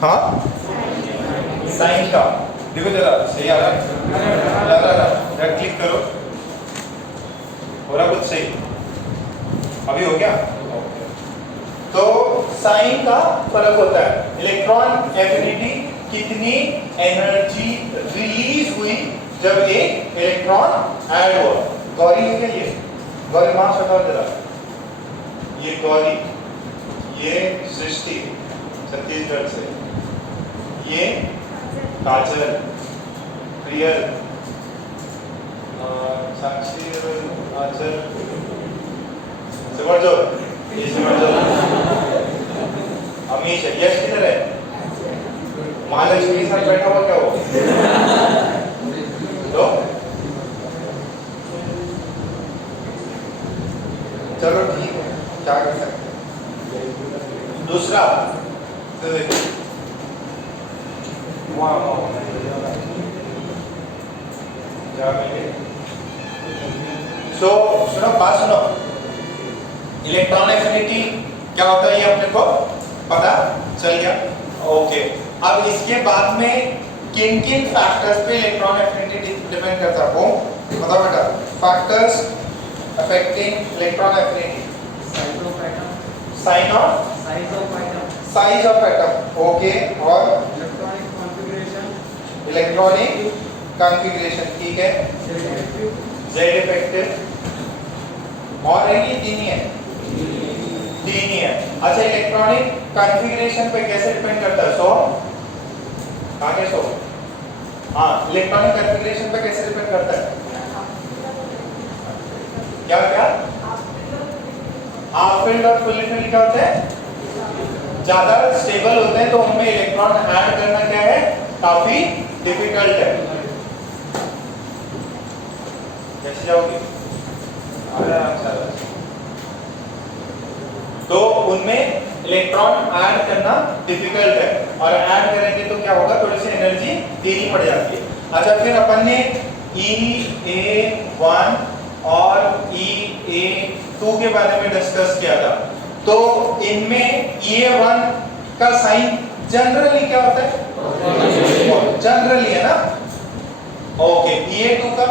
हाँ साइन का, देखो जरा सही आ रहा है, क्लिक करो, हो रहा कुछ सही, अभी हो गया। तो साइन का फर्क होता है, इलेक्ट्रॉन एफिनिटी कितनी एनर्जी रिलीज हुई जब एक इलेक्ट्रॉन ऐड हुआ। गौरी है क्या ये? गौरी मार्क्स हटाओ जरा, ये गौरी, ये सृष्टि छत्तीसगढ़ से, ये काजल, प्रियल, साक्षी, आचल, सिमरजोत, ये सिमरजोत, अमीश है, यश किधर है? महालक्ष्मी के साथ बैठा हुआ क्या वो? तो चलो ठीक है, क्या कर सकते हैं। दूसरा तो देखो सुनो बात सुनो, इलेक्ट्रॉन एफिनिटी क्या होता है ये अपने को पता चल गया। ओके, अब इसके बाद में किन किन फैक्टर्स पे इलेक्ट्रॉन एफिनिटी डिपेंड करता है वो बताओ बेटा। Factors affecting electron affinity, sign of size of atom, okay, और इलेक्ट्रॉनिक कॉन्फ़िगरेशन, ठीक है, जेड इफेक्टिव, और है ये तीन ही है, तीन ही है। अच्छा, इलेक्ट्रॉनिक कॉन्फ़िगरेशन पे कैसे डिपेंड करता है? सो कहाँ के सो, हाँ, इलेक्ट्रॉनिक कॉन्फ़िगरेशन पे कैसे डिपेंड करता है? क्या क्या? हाफ फील्ड और फुल फील्ड क्या होते हैं? ज्यादा स्टेबल होते हैं, तो उनमें इलेक्ट्रॉन ऐड करना क्या है, काफी डिफिकल्ट है। कैसे जाओगे? तो उनमें इलेक्ट्रॉन ऐड करना डिफिकल्ट है, और ऐड करेंगे तो क्या होगा, थोड़ी सी एनर्जी देनी पड़ जाती है। अच्छा, फिर अपन ने EA1 और EA2 के बारे में डिस्कस किया था। तो इनमें EA1 का साइन जनरली क्या होता है? जनरली है ना, ओके। EA2 का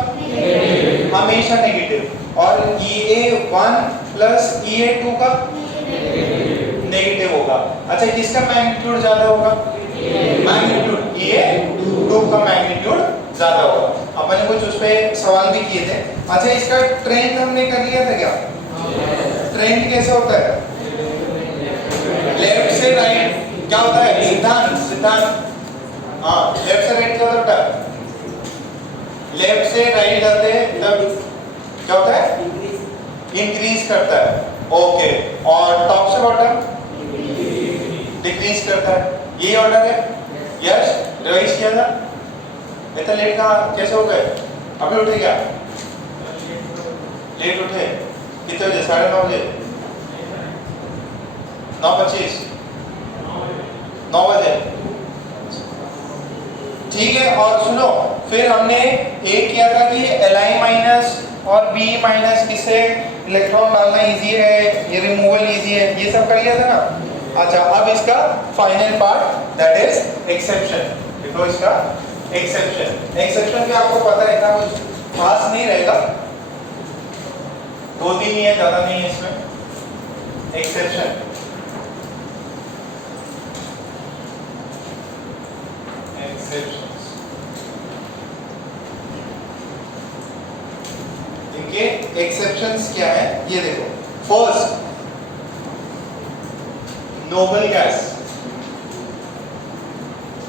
हमेशा नेगेटिव, और EA1 प्लस EA2 का नेगेटिव होगा। अच्छा, किसका मैग्नीट्यूड ज्यादा होगा? मैग्नीट्यूड EA2 का मैग्नीट्यूड ज्यादा होगा। अपन ने कुछ उस पे सवाल भी किए थे। अच्छा, इसका ट्रेंड हमने कर लिया था क्या? ट्रेंड कैसे होता है? लेफ्ट से राइट क्या होता है? सिद्धांत, सिद्धांत, हाँ, लेफ्ट से राइट क्या होता है? लेफ्ट से राइट जाते हैं तब क्या होता है? इंक्रीज करता है, ओके, और टॉप से बॉटम डिक्रीज करता है। ये ऑर्डर है, यस, रिवाइज किया था। इतना लेट का कैसे हो गए? अभी उठे क्या? लेट उठे कितने बजे? 9:30 बजे, 9:25, 9 बजे, ठीक है। और सुनो, फिर हमने एक किया था कि Li माइनस और B माइनस किससे इलेक्ट्रॉन डालना इजी है, ये रिमूवल इजी है, ये सब कर लिया था ना। अच्छा, अब इसका final part, that is exception. देखो इसका एक्सेप्शन, एक्सेप्शन भी आपको पता है, इतना कुछ खास नहीं रहेगा, 2-3 ही है, ज्यादा नहीं है इसमें। एक्सेप्शन, एक्सेप्शंस, इनके एक्सेप्शंस क्या है ये देखो। फर्स्ट, नोबल गैस,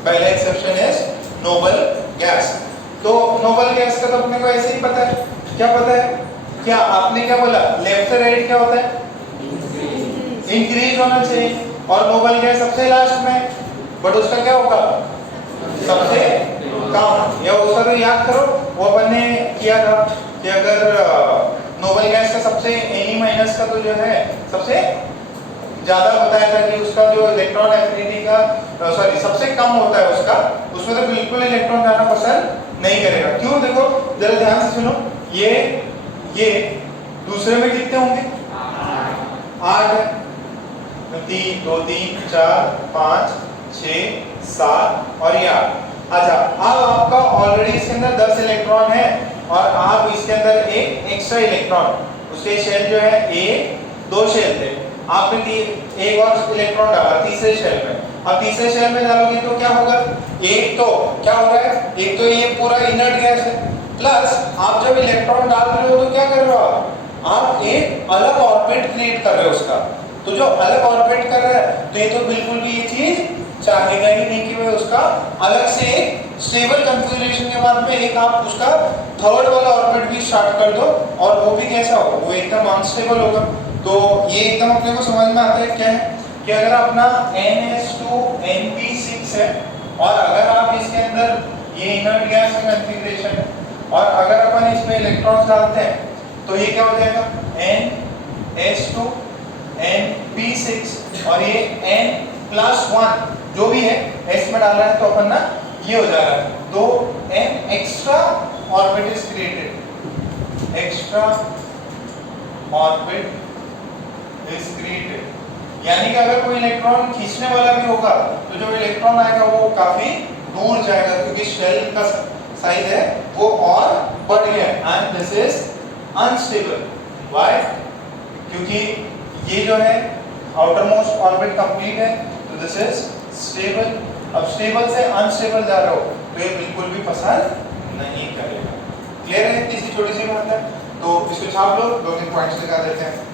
पहला एक्सेप्शन इज नोबल गैस। तो नोबल गैस का तो अपने को ऐसे ही पता है, क्या पता है? क्या आपने क्या बोला? लेफ्ट से राइट क्या होता है? इंक्रीज होना चाहिए, और नोबल गैस सबसे लास्ट में, बट उसका क्या होगा? सबसे कम। या उसका तो याद करो, वो अपन ने किया था कि अगर नोबल गैस का सबसे Ne- का तो जो है सबसे ज्यादा बताया था कि उसका जो इलेक्ट्रॉन एफिनिटी का, सॉरी, सबसे कम होता है उसका, उसमें तो बिल्कुल इलेक्ट्रॉन जाना पसंद नहीं करेगा। क्यों? देखो जरा ध्यान से सुनो, ये दूसरे में कितने होंगे? 8 है, 3 2 3 4 5 6 7 और ये 8। अच्छा, अब आपका ऑलरेडी इसके अंदर 10 इलेक्ट्रॉन है और आप इसके अंदर एक एक्स्ट्रा इलेक्ट्रॉन, उसके शेल जो है दो शेल थे, आपने एक और इलेक्ट्रॉन डाला तीसरे शेल में। अब तीसरे शेल में डालोगे तो क्या होगा, एक तो क्या हो रहा है, एक तो ये पूरा इनर्ट गैस है, प्लस आप जब इलेक्ट्रॉन डाल रहे हो तो क्या कर रहे हो आप एक अलग ऑर्बिट क्रिएट कर रहे हो उसका। तो जो अलग ऑर्बिट कर रहा है तो ये तो बिल्कुल भी ये चीज चाहेगा ही नहीं कि वह उसका अलग से एक स्टेबल कॉन्फ़िगरेशन के बाद में एक आप उसका थर्ड वाला ऑर्बिट भी स्टार्ट कर दो और वो भी कैसा होगा, वो एकदम अनस्टेबल होगा। तो ये एकदम अपने को समझ में आता है क्या है कि अगर अपना NH2 NP6 है और अगर आप इसके अंदर ये इनर्ट गैस का कॉन्फ़िगरेशन है और अगर अपन इसमें इलेक्ट्रॉन्स डालते हैं तो ये क्या हो जाएगा NH2 NP6 और ये N+1 जो भी है S में डाल रहा है तो अपन ना ये हो जा रहा है, तो N extra orbit is created, extra orbit is created. यानी कि अगर कोई इलेक्ट्रॉन खींचने वाला भी होगा तो जो इलेक्ट्रॉन आएगा वो काफी दूर जाएगा क्योंकि शेल का साइज है वो और बढ़ गया and this is unstable. Why? क्योंकि ये जो है आउटर मोस्ट ऑर्बिट कंप्लीट है तो दिस इज स्टेबल। अब स्टेबल से अनस्टेबल जा रहा हो तो ये बिल्कुल भी पसंद नहीं करेगा। क्लियर है? इतनी सी छोटी सी बात है, तो इसको छाप लो, 2-3 पॉइंट्स लगा देते हैं।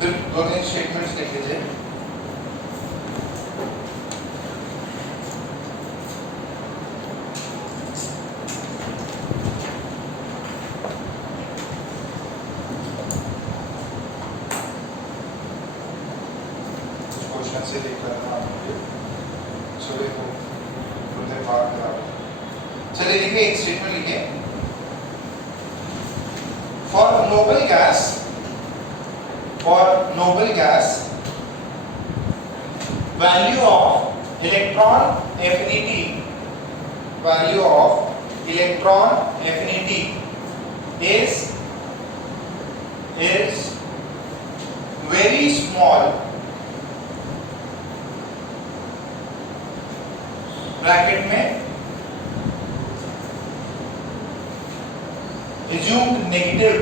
फिर 2-3 स्टेटमेंट्स लिख लीजिए। क्वेश्चन से लिख रहा था सुबह को उनसे बात करा। चलिए लिखिए, एक स्टेटमेंट लिखिए। For noble gas, for noble gas, value of electron affinity, value of electron affinity is very small, bracket में assumed negative,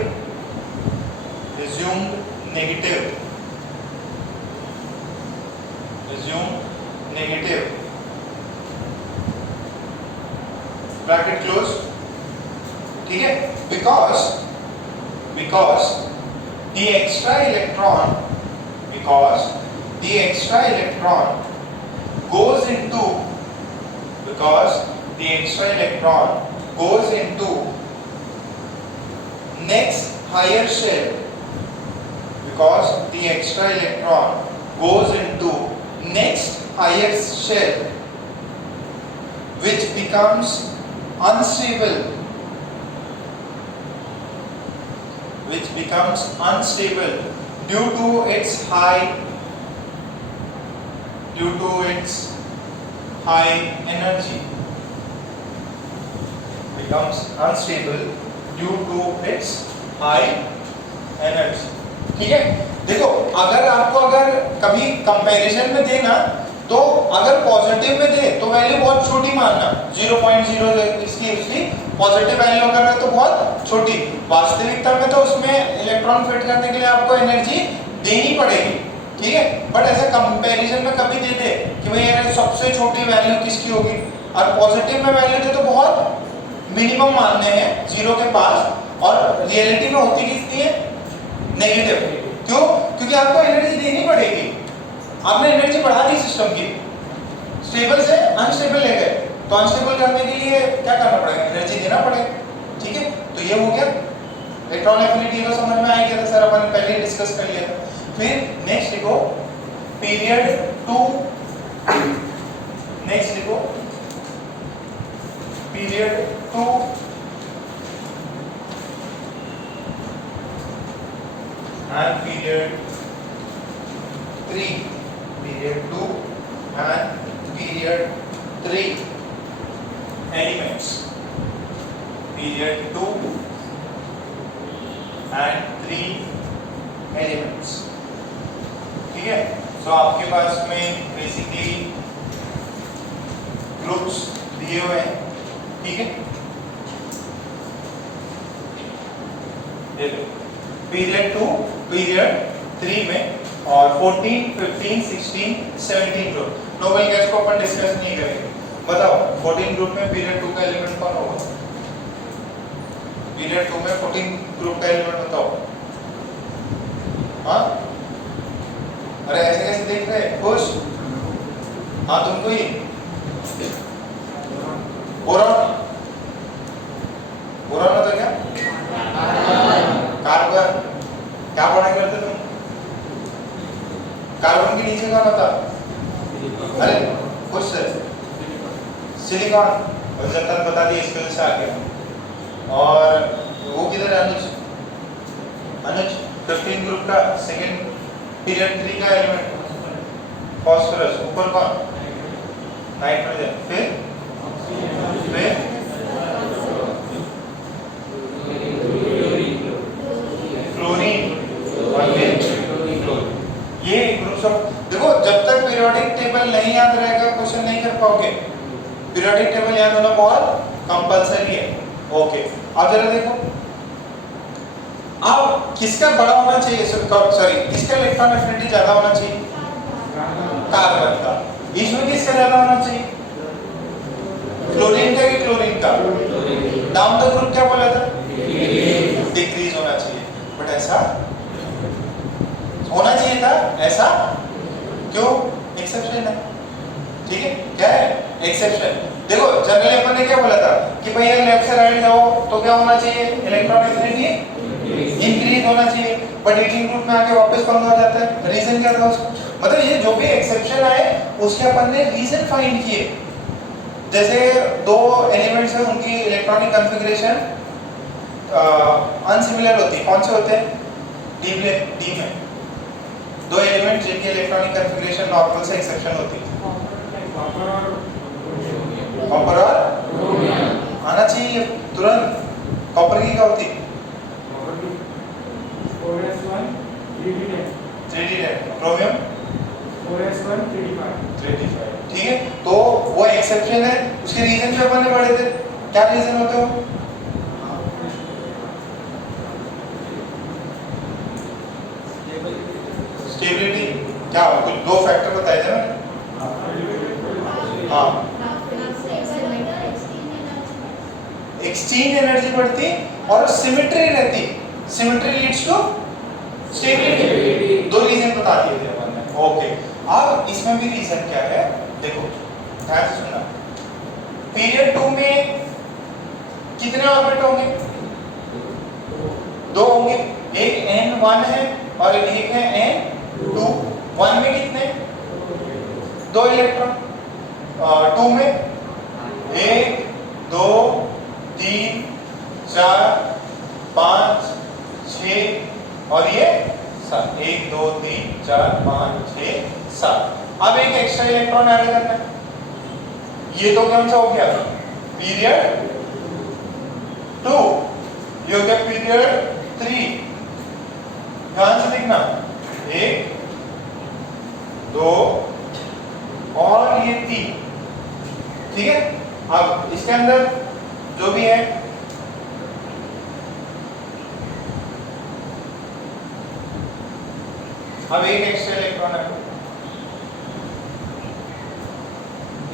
assumed negative, assume negative, bracket close, ठीक है, because the extra electron goes into next higher shell, which becomes unstable due to its high energy. ठीक है, देखो अगर कभी comparison में देना तो अगर पॉजिटिव में दे तो वैल्यू बहुत छोटी मानना, 0.0 इसकी पॉजिटिव वैल्यू अगर है तो बहुत छोटी। वास्तविकता में तो उसमें इलेक्ट्रॉन फिट करने के लिए आपको एनर्जी देनी पड़ेगी, ठीक है, बट ऐसे कंपैरिजन में कभी दे दे कि भाई यार सबसे छोटी वैल्यू किसकी होगी, और पॉजिटिव में वैल्यू दे तो बहुत मिनिमम मानने हैं 0 के पास, और रियलिटी में होती किसकी है, नेगेटिव। क्यों? क्योंकि आपको एनर्जी देनी पड़ेगी, आपने एनर्जी बढ़ा दी सिस्टम की, स्टेबल से अनस्टेबल ले गए, तो अनस्टेबल करने के लिए क्या करना पड़ेगा, एनर्जी देना पड़ेगा, ठीक है। तो ये हो गया इलेक्ट्रॉन एफिनिटी, तो समझ में आ गया था सर, अपन ने पहले ही डिस्कस कर लिया था। फिर नेक्स्ट लिखो period 2 and period 2 and period 3 elements, period 2 and 3 elements, ठीक है। तो आपके पास में बेसिकली ग्रुप्स दिए हुए हैं, ठीक है। देखो पीरियड 2 पीरियड 3 में और 14, 15, 16, 17 ग्रुप, नोबल गैस को अपन डिस्कस नहीं करेंगे। बताओ 14 ग्रुप में पीरियड 2 का एलिमेंट कौन होगा, पीरियड 2 में 14 ग्रुप का एलिमेंट बताओ। हाँ, अरे ऐसे कैसे देख रहे हैं, खुश? हाँ तुमको ही बोरॉन होता क्या, कार्बन, क्या पढ़ाई करते तुम, कार्बन के नीचे कौन होता, अरे कुछ सिलिकॉन, और जतन बता दी इसके से आ गया। और वो किधर है, अनुज 15 ग्रुप का सेकंड पीरियड 3 का एलिमेंट फास्फोरस, ऊपर कौन, नाइट्रोजन, फिर फ्लोरीन, और फिर ये ग्रुप सब। देखो जब तक पीरियोडिक टेबल नहीं याद रहेगा क्वेश्चन नहीं कर पाओगे, पीरियोडिक टेबल याद होना बहुत कंपलसरी है। ओके, अब जरा देखो, अब किसका बड़ा होना चाहिए, सॉरी किसका इलेक्ट्रॉन एफिनिटी ज्यादा होना चाहिए, कार्बन का। इसमें किसका ज्यादा होना चाहिए, फ्लोरीन का कि क्लोरीन का। डाउन द ग्रुप क्या बोला था, डिक्रीज होना चाहिए, बट ऐसा होना चाहिए था, ऐसा क्यों, एक्सेप्शन है, ठीक है। क्या है एक्सेप्शन, देखो जनरली अपन ने क्या बोला था कि भाई यार लेफ्ट से राइट जाओ तो क्या होना चाहिए, इलेक्ट्रॉन एफिनिटी इंक्रीज होना चाहिए, बट 18 ग्रुप में आके वापस कम हो जाता है। रीजन क्या था उसका, मतलब ये जो भी एक्सेप्शन आए उसके अपन ने रीजन फाइंड किए। जैसे दो एलिमेंट्स हैं, उनकी इलेक्ट्रॉनिक कॉन्फ़िगरेशन अनसिमिलर होती है, कौन से होते हैं, डी में दो एलिमेंट जिनकी इलेक्ट्रॉनिक कॉन्फ़िगरेशन नॉर्मल से एक्सेप्शन होती है, कॉपर और आना चाहिए तुरंत। कॉपर की क्या होती है, 4s1 3d10, chromium 4s1 3d5, ठीक है। तो वो एक्सेप्शन है, उसके रीजन पे अपन ने पढ़े थे, क्या रीजन होते हो, स्टेबिलिटी, क्या कुछ दो फैक्टर बताए थे ना, हाँ एक्सचेंज एनर्जी बढ़ती और सिमेट्री रहती। Symmetry leads to stability. दो रीजन बता दिए थे अपन ने। ओके, अब इसमें भी रीजन क्या है देखो, ध्यान से सुनना। पीरियड 2 में कितने ऑर्बिट होंगे? 2 होंगे। एक n1 है और एक है n2। 1 में कितने? 2 इलेक्ट्रॉन। 2 में 1 2 3 4 5 6 और ये 7। 1 2 3 4 5 6 7। अब एक एक्स्ट्रा इलेक्ट्रॉन ऐड करना है। ये तो कौन सा हो गया? पीरियड 2। ये हो गया पीरियड 3। ध्यान से देखना, 1 2 और ये 3। ठीक है, अब इसके अंदर जो भी है अब एक एक्स्ट्रा इलेक्ट्रॉन है।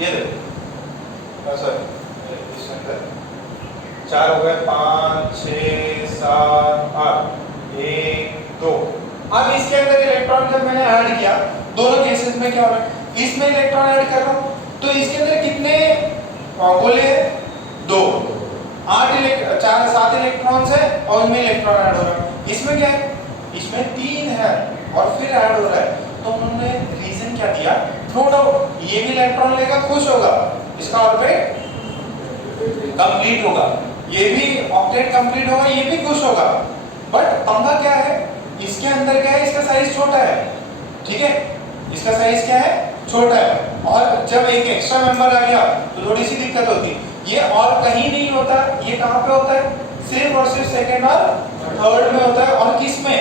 ये देखो, सॉरी इसके अंदर 4 हो गए, 5 6 7 8 1 2। अब इसके अंदर इलेक्ट्रॉन जब मैंने ऐड किया, दोनों केसेस में क्या हो रहा है, इसमें इलेक्ट्रॉन ऐड कर रहा हूं तो इसके अंदर कितने गोले हैं? 2। 7 इलेक्ट्रॉन्स है और उनमें इलेक्ट्रॉन ऐड हो रहा है। इसमें क्या है? इसमें 3 है और फिर ऐड हो रहा है। तो उन्होंने रीजन क्या दिया? नो डाउट ये भी इलेक्ट्रॉन लेगा, खुश होगा, इसका ऑर्बिट कंप्लीट होगा, ये भी ऑक्टेट कंप्लीट होगा, ये भी खुश होगा। बट पंगा क्या है, इसके अंदर क्या है, इसका साइज छोटा है। ठीक है, इसका साइज क्या है? छोटा है। और जब एक एक्स्ट्रा मेंबर आ गया तो थोड़ी सी दिक्कत होती। ये और कहीं नहीं होता, ये कहां पे होता है? सिर्फ और सिर्फ सेकंड और थर्ड में होता है। और किस में?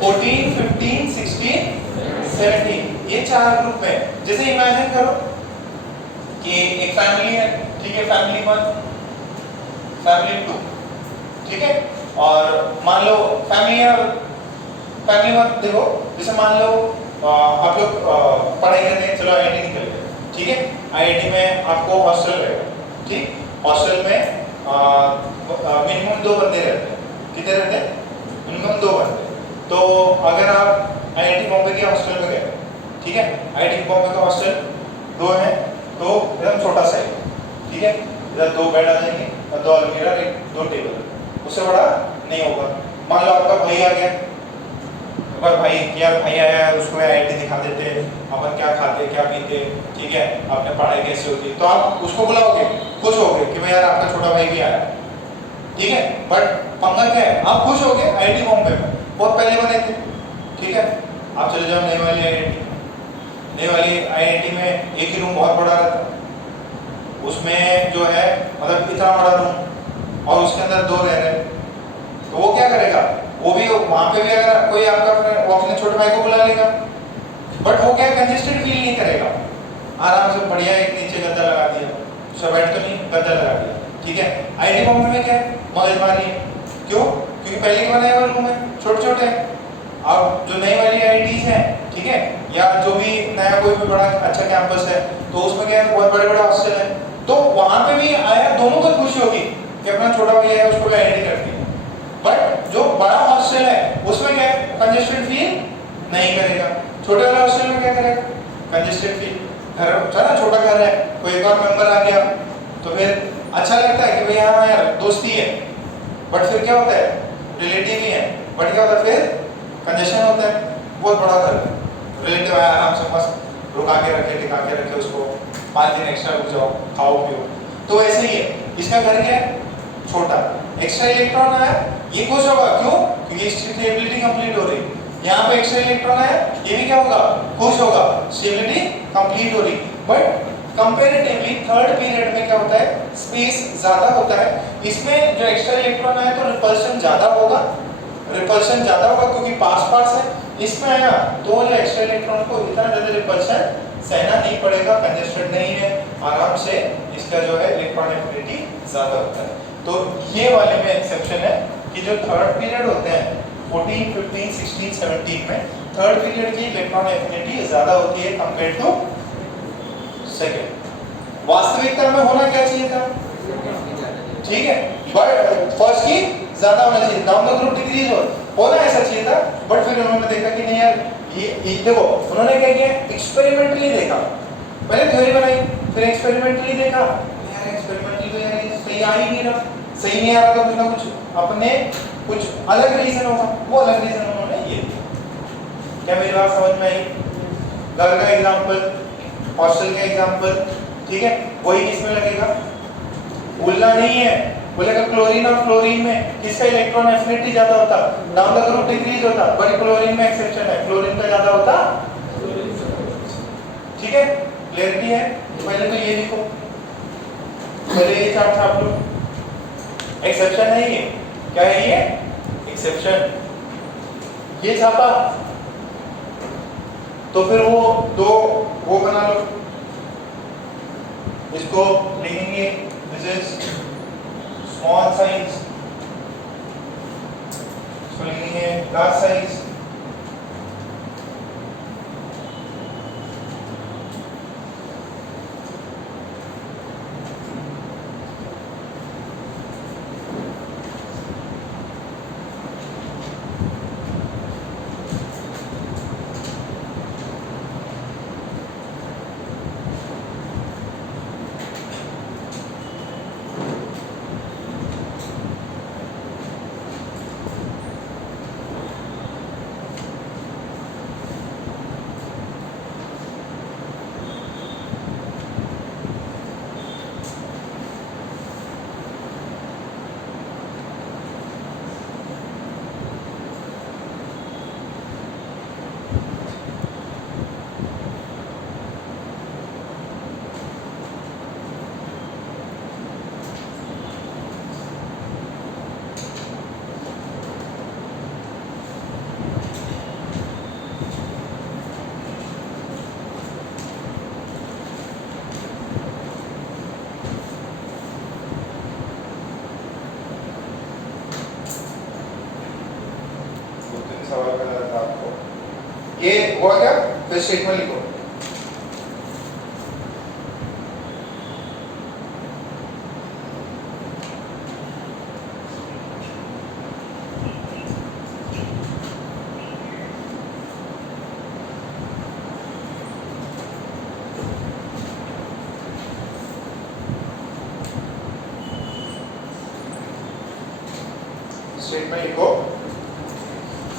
14 15 16 17, ये 4 ग्रुप में। जैसे इमेजिन करो कि एक फैमिली है, ठीक है, फैमिली 1 फैमिली 2, ठीक है, और मान लो फैमिली 1 देखो, जैसे मान लो आप लोग पढ़ाई करते हैं, चलो आईआईटी निकल गए, ठीक है, आईआईटी में आपको हॉस्टल रहेगा, ठीक, हॉस्टल में मिनिमम 2 बंदे रहते हैं। कितने रहते हैं? मिनिमम 2 बंदे। तो अगर आप आईआईटी बॉम्बे के हॉस्टल में गए, ठीक है, आईआईटी बॉम्बे का हॉस्टल 2 है तो एकदम छोटा सा है, ठीक है, इधर 2 बेड आ जाएंगे और 2 अलमीरा, 2 टेबल, उससे बड़ा नहीं होगा। मान लो आपका भाई आ गया, पर भाई आया है, उसको आईआईटी दिखा देते, अपन क्या खाते क्या पीते, ठीक है, आपने पढ़ाई कैसे होती, तो आप उसको बुलाओगे, खुश होगे कि भाई यार आपका छोटा भाई भी आया, ठीक है। बट पंगा क्या है, आप खुश होगे आईआईटी बॉम्बे में, बहुत पहले बने थे, ठीक है, आप चले जाओ नई वाली आईआईटी। नई वाली आईआईटी में एक ही रूम बहुत बड़ा रहता, उसमें जो है मतलब इतना बड़ा रूम और उसके अंदर 2 रह रहे, तो वो क्या करेगा, वो भी वहां पे भी अगर कोई आपका वो अपने छोटे भाई को बुला लेगा, बट वो क्या कंजेस्टेड फील नहीं करेगा, आराम से बढ़िया एक नीचे गद्दा लगा दिया, सब बैठ तो नहीं, गद्दा लगा दिया, ठीक है। आईआईटी बॉम्बे में क्या है, मगजमारी है, क्यों? क्योंकि पहले के बनाए हुए रूम है, छोटे छोटे हैं। अब जो नई वाली आईआईटीज हैं, ठीक है, या जो भी नया कोई भी बड़ा अच्छा कैंपस है, तो उसमें क्या है, बहुत बड़े बड़े हॉस्टल है, तो वहां पे भी आया, दोनों को खुशी होगी कि अपना छोटा भैया है, उसको आईआईटी करती है। बट जो बड़ा हॉस्टल है उसमें क्या है, कंजेस्टेड फील नहीं करेगा। छोटे वाले हॉस्टल में क्या करेगा, कंजेस्टेड फील। घर चला छोटा घर है, कोई एक और मेंबर आ गया तो फिर अच्छा लगता है कि भाई हाँ यार दोस्ती है, बट फिर क्या होता है, रिलेटिव ही है, बट क्या होता है, फिर कंजेशन होता है। बहुत बड़ा घर, रिलेटिव आया, आराम से मस्त रुका के रखे, टिका के रखे, उसको 5 दिन एक्स्ट्रा रुक जाओ, खाओ पियो, तो ऐसे ही है। इसका घर क्या है, छोटा, एक्स्ट्रा इलेक्ट्रॉन आया, ये खुश होगा, क्यों? क्योंकि स्टेबिलिटी कंप्लीट हो रही। यहाँ पे एक्स्ट्रा इलेक्ट्रॉन आया, ये भी क्या होगा, खुश होगा, स्टेबिलिटी कंप्लीट हो रही। बट कंपैरेटिवली थर्ड पीरियड में क्या होता है, स्पेस ज्यादा होता है, इसमें जो एक्स्ट्रा इलेक्ट्रॉन आया तो रिपल्शन ज्यादा होगा, क्योंकि पास है। इसमें आया तो जो एक्स्ट्रा इलेक्ट्रॉन को इतना ज्यादा रिपल्शन सहना नहीं पड़ेगा, कंजेस्टेड नहीं है, आराम से इसका जो है इलेक्ट्रॉन एफिनिटी ज्यादा होता है। तो ये वाले में एक्सेप्शन है कि जो थर्ड पीरियड होते हैं 14 15 16 17 में, थर्ड पीरियड की इलेक्ट्रॉन एफिनिटी ज्यादा होती है कंपेयर टू सेकंड। वास्तविकता में होना क्या चाहिए था, ठीक है, बट फर्स्ट की ज्यादा होना चाहिए, डाउन द ग्रुप डिक्रीज होना ऐसा चाहिए था, बट फिर उन्होंने देखा कि नहीं यार ये देखो उन्होंने क्या किया, एक्सपेरिमेंटली देखा, पहले थ्योरी बनाई फिर एक्सपेरिमेंटली देखा, यार एक्सपेरिमेंटली तो यार ये सही आ ही नहीं रहा, सही नहीं आ रहा तो कुछ ना कुछ अपने कुछ अलग रीजन होगा, वो अलग रीजन उन्होंने ये दिया। क्या मेरी बात समझ में आई? घर का एग्जांपल, हॉस्टल का एग्जांपल, ठीक है, वही इसमें लगेगा, भूलना नहीं है। बोलेगा क्लोरीन और फ्लोरीन में किसका इलेक्ट्रॉन एफिनिटी ज्यादा होता, डाउन द ग्रुप डिक्रीज होता, बट क्लोरीन में एक्सेप्शन है, क्लोरीन का ज्यादा होता, ठीक है, क्लियरिटी है? पहले तो ये लिखो, पहले ये चार्ट छाप लो, एक्सेप्शन है ये, क्या है ये, एक्सेप्शन, ये छापा, तो फिर वो दो वो बना लो, इसको लिखेंगे दिस इज स्मॉल साइज, इसको लिखेंगे लार्ज साइज, सवाल कर रहा था आपको, ये हुआ क्या, फिर स्टेटमेंट लिखो, स्टेटमेंट लिखो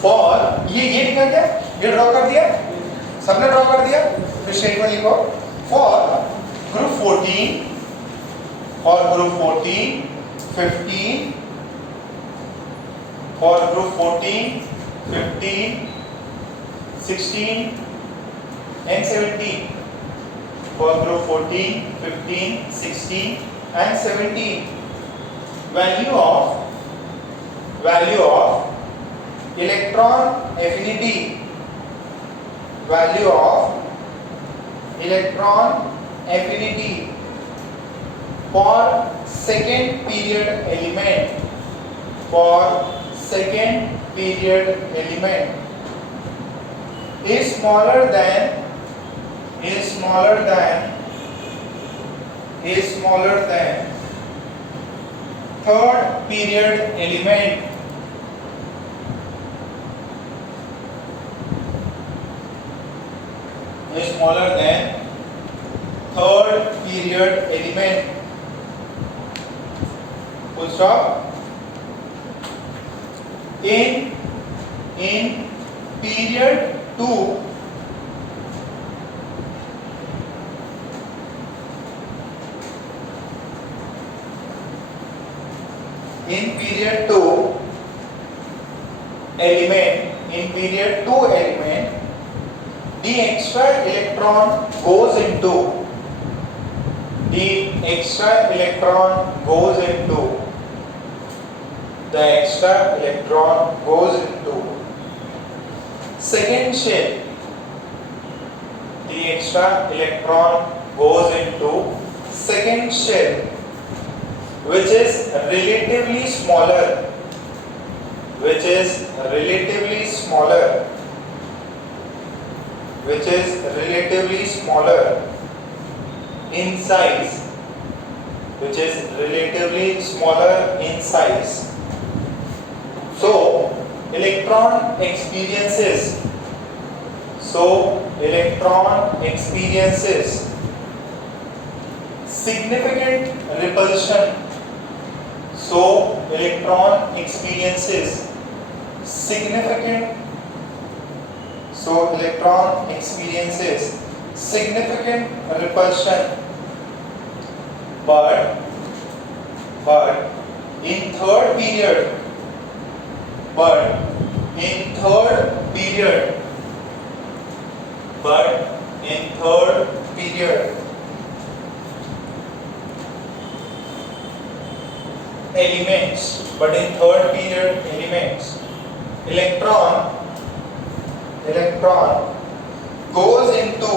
फॉर, ये लिखा क्या, ये ड्रॉ कर दिया, सबने ड्रॉ कर दिया, फिर स्टेटमेंट लिखो फॉर ग्रुप 14 और group 14 15 for group 14 15 16 and 17 for group 14 15 16 and 17 value of electron affinity, value of electron affinity for second period element, for second period element is smaller than third period element is smaller than third period element, full stop. In period 2 element, the extra electron goes into the extra electron goes into second shell, the extra electron goes into second shell, which is relatively smaller in size which is relatively smaller in size. So electron experiences significant repulsion. So electron experiences significant repulsion, but in third period elements, electron goes into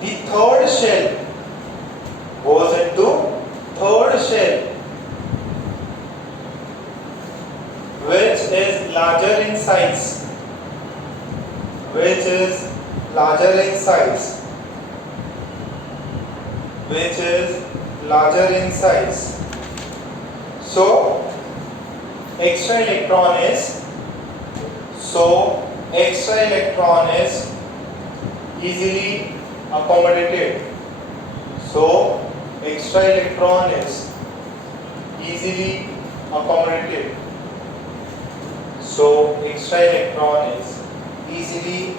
the third shell, which is larger in size. So extra electron is easily accommodated. So extra electron is easily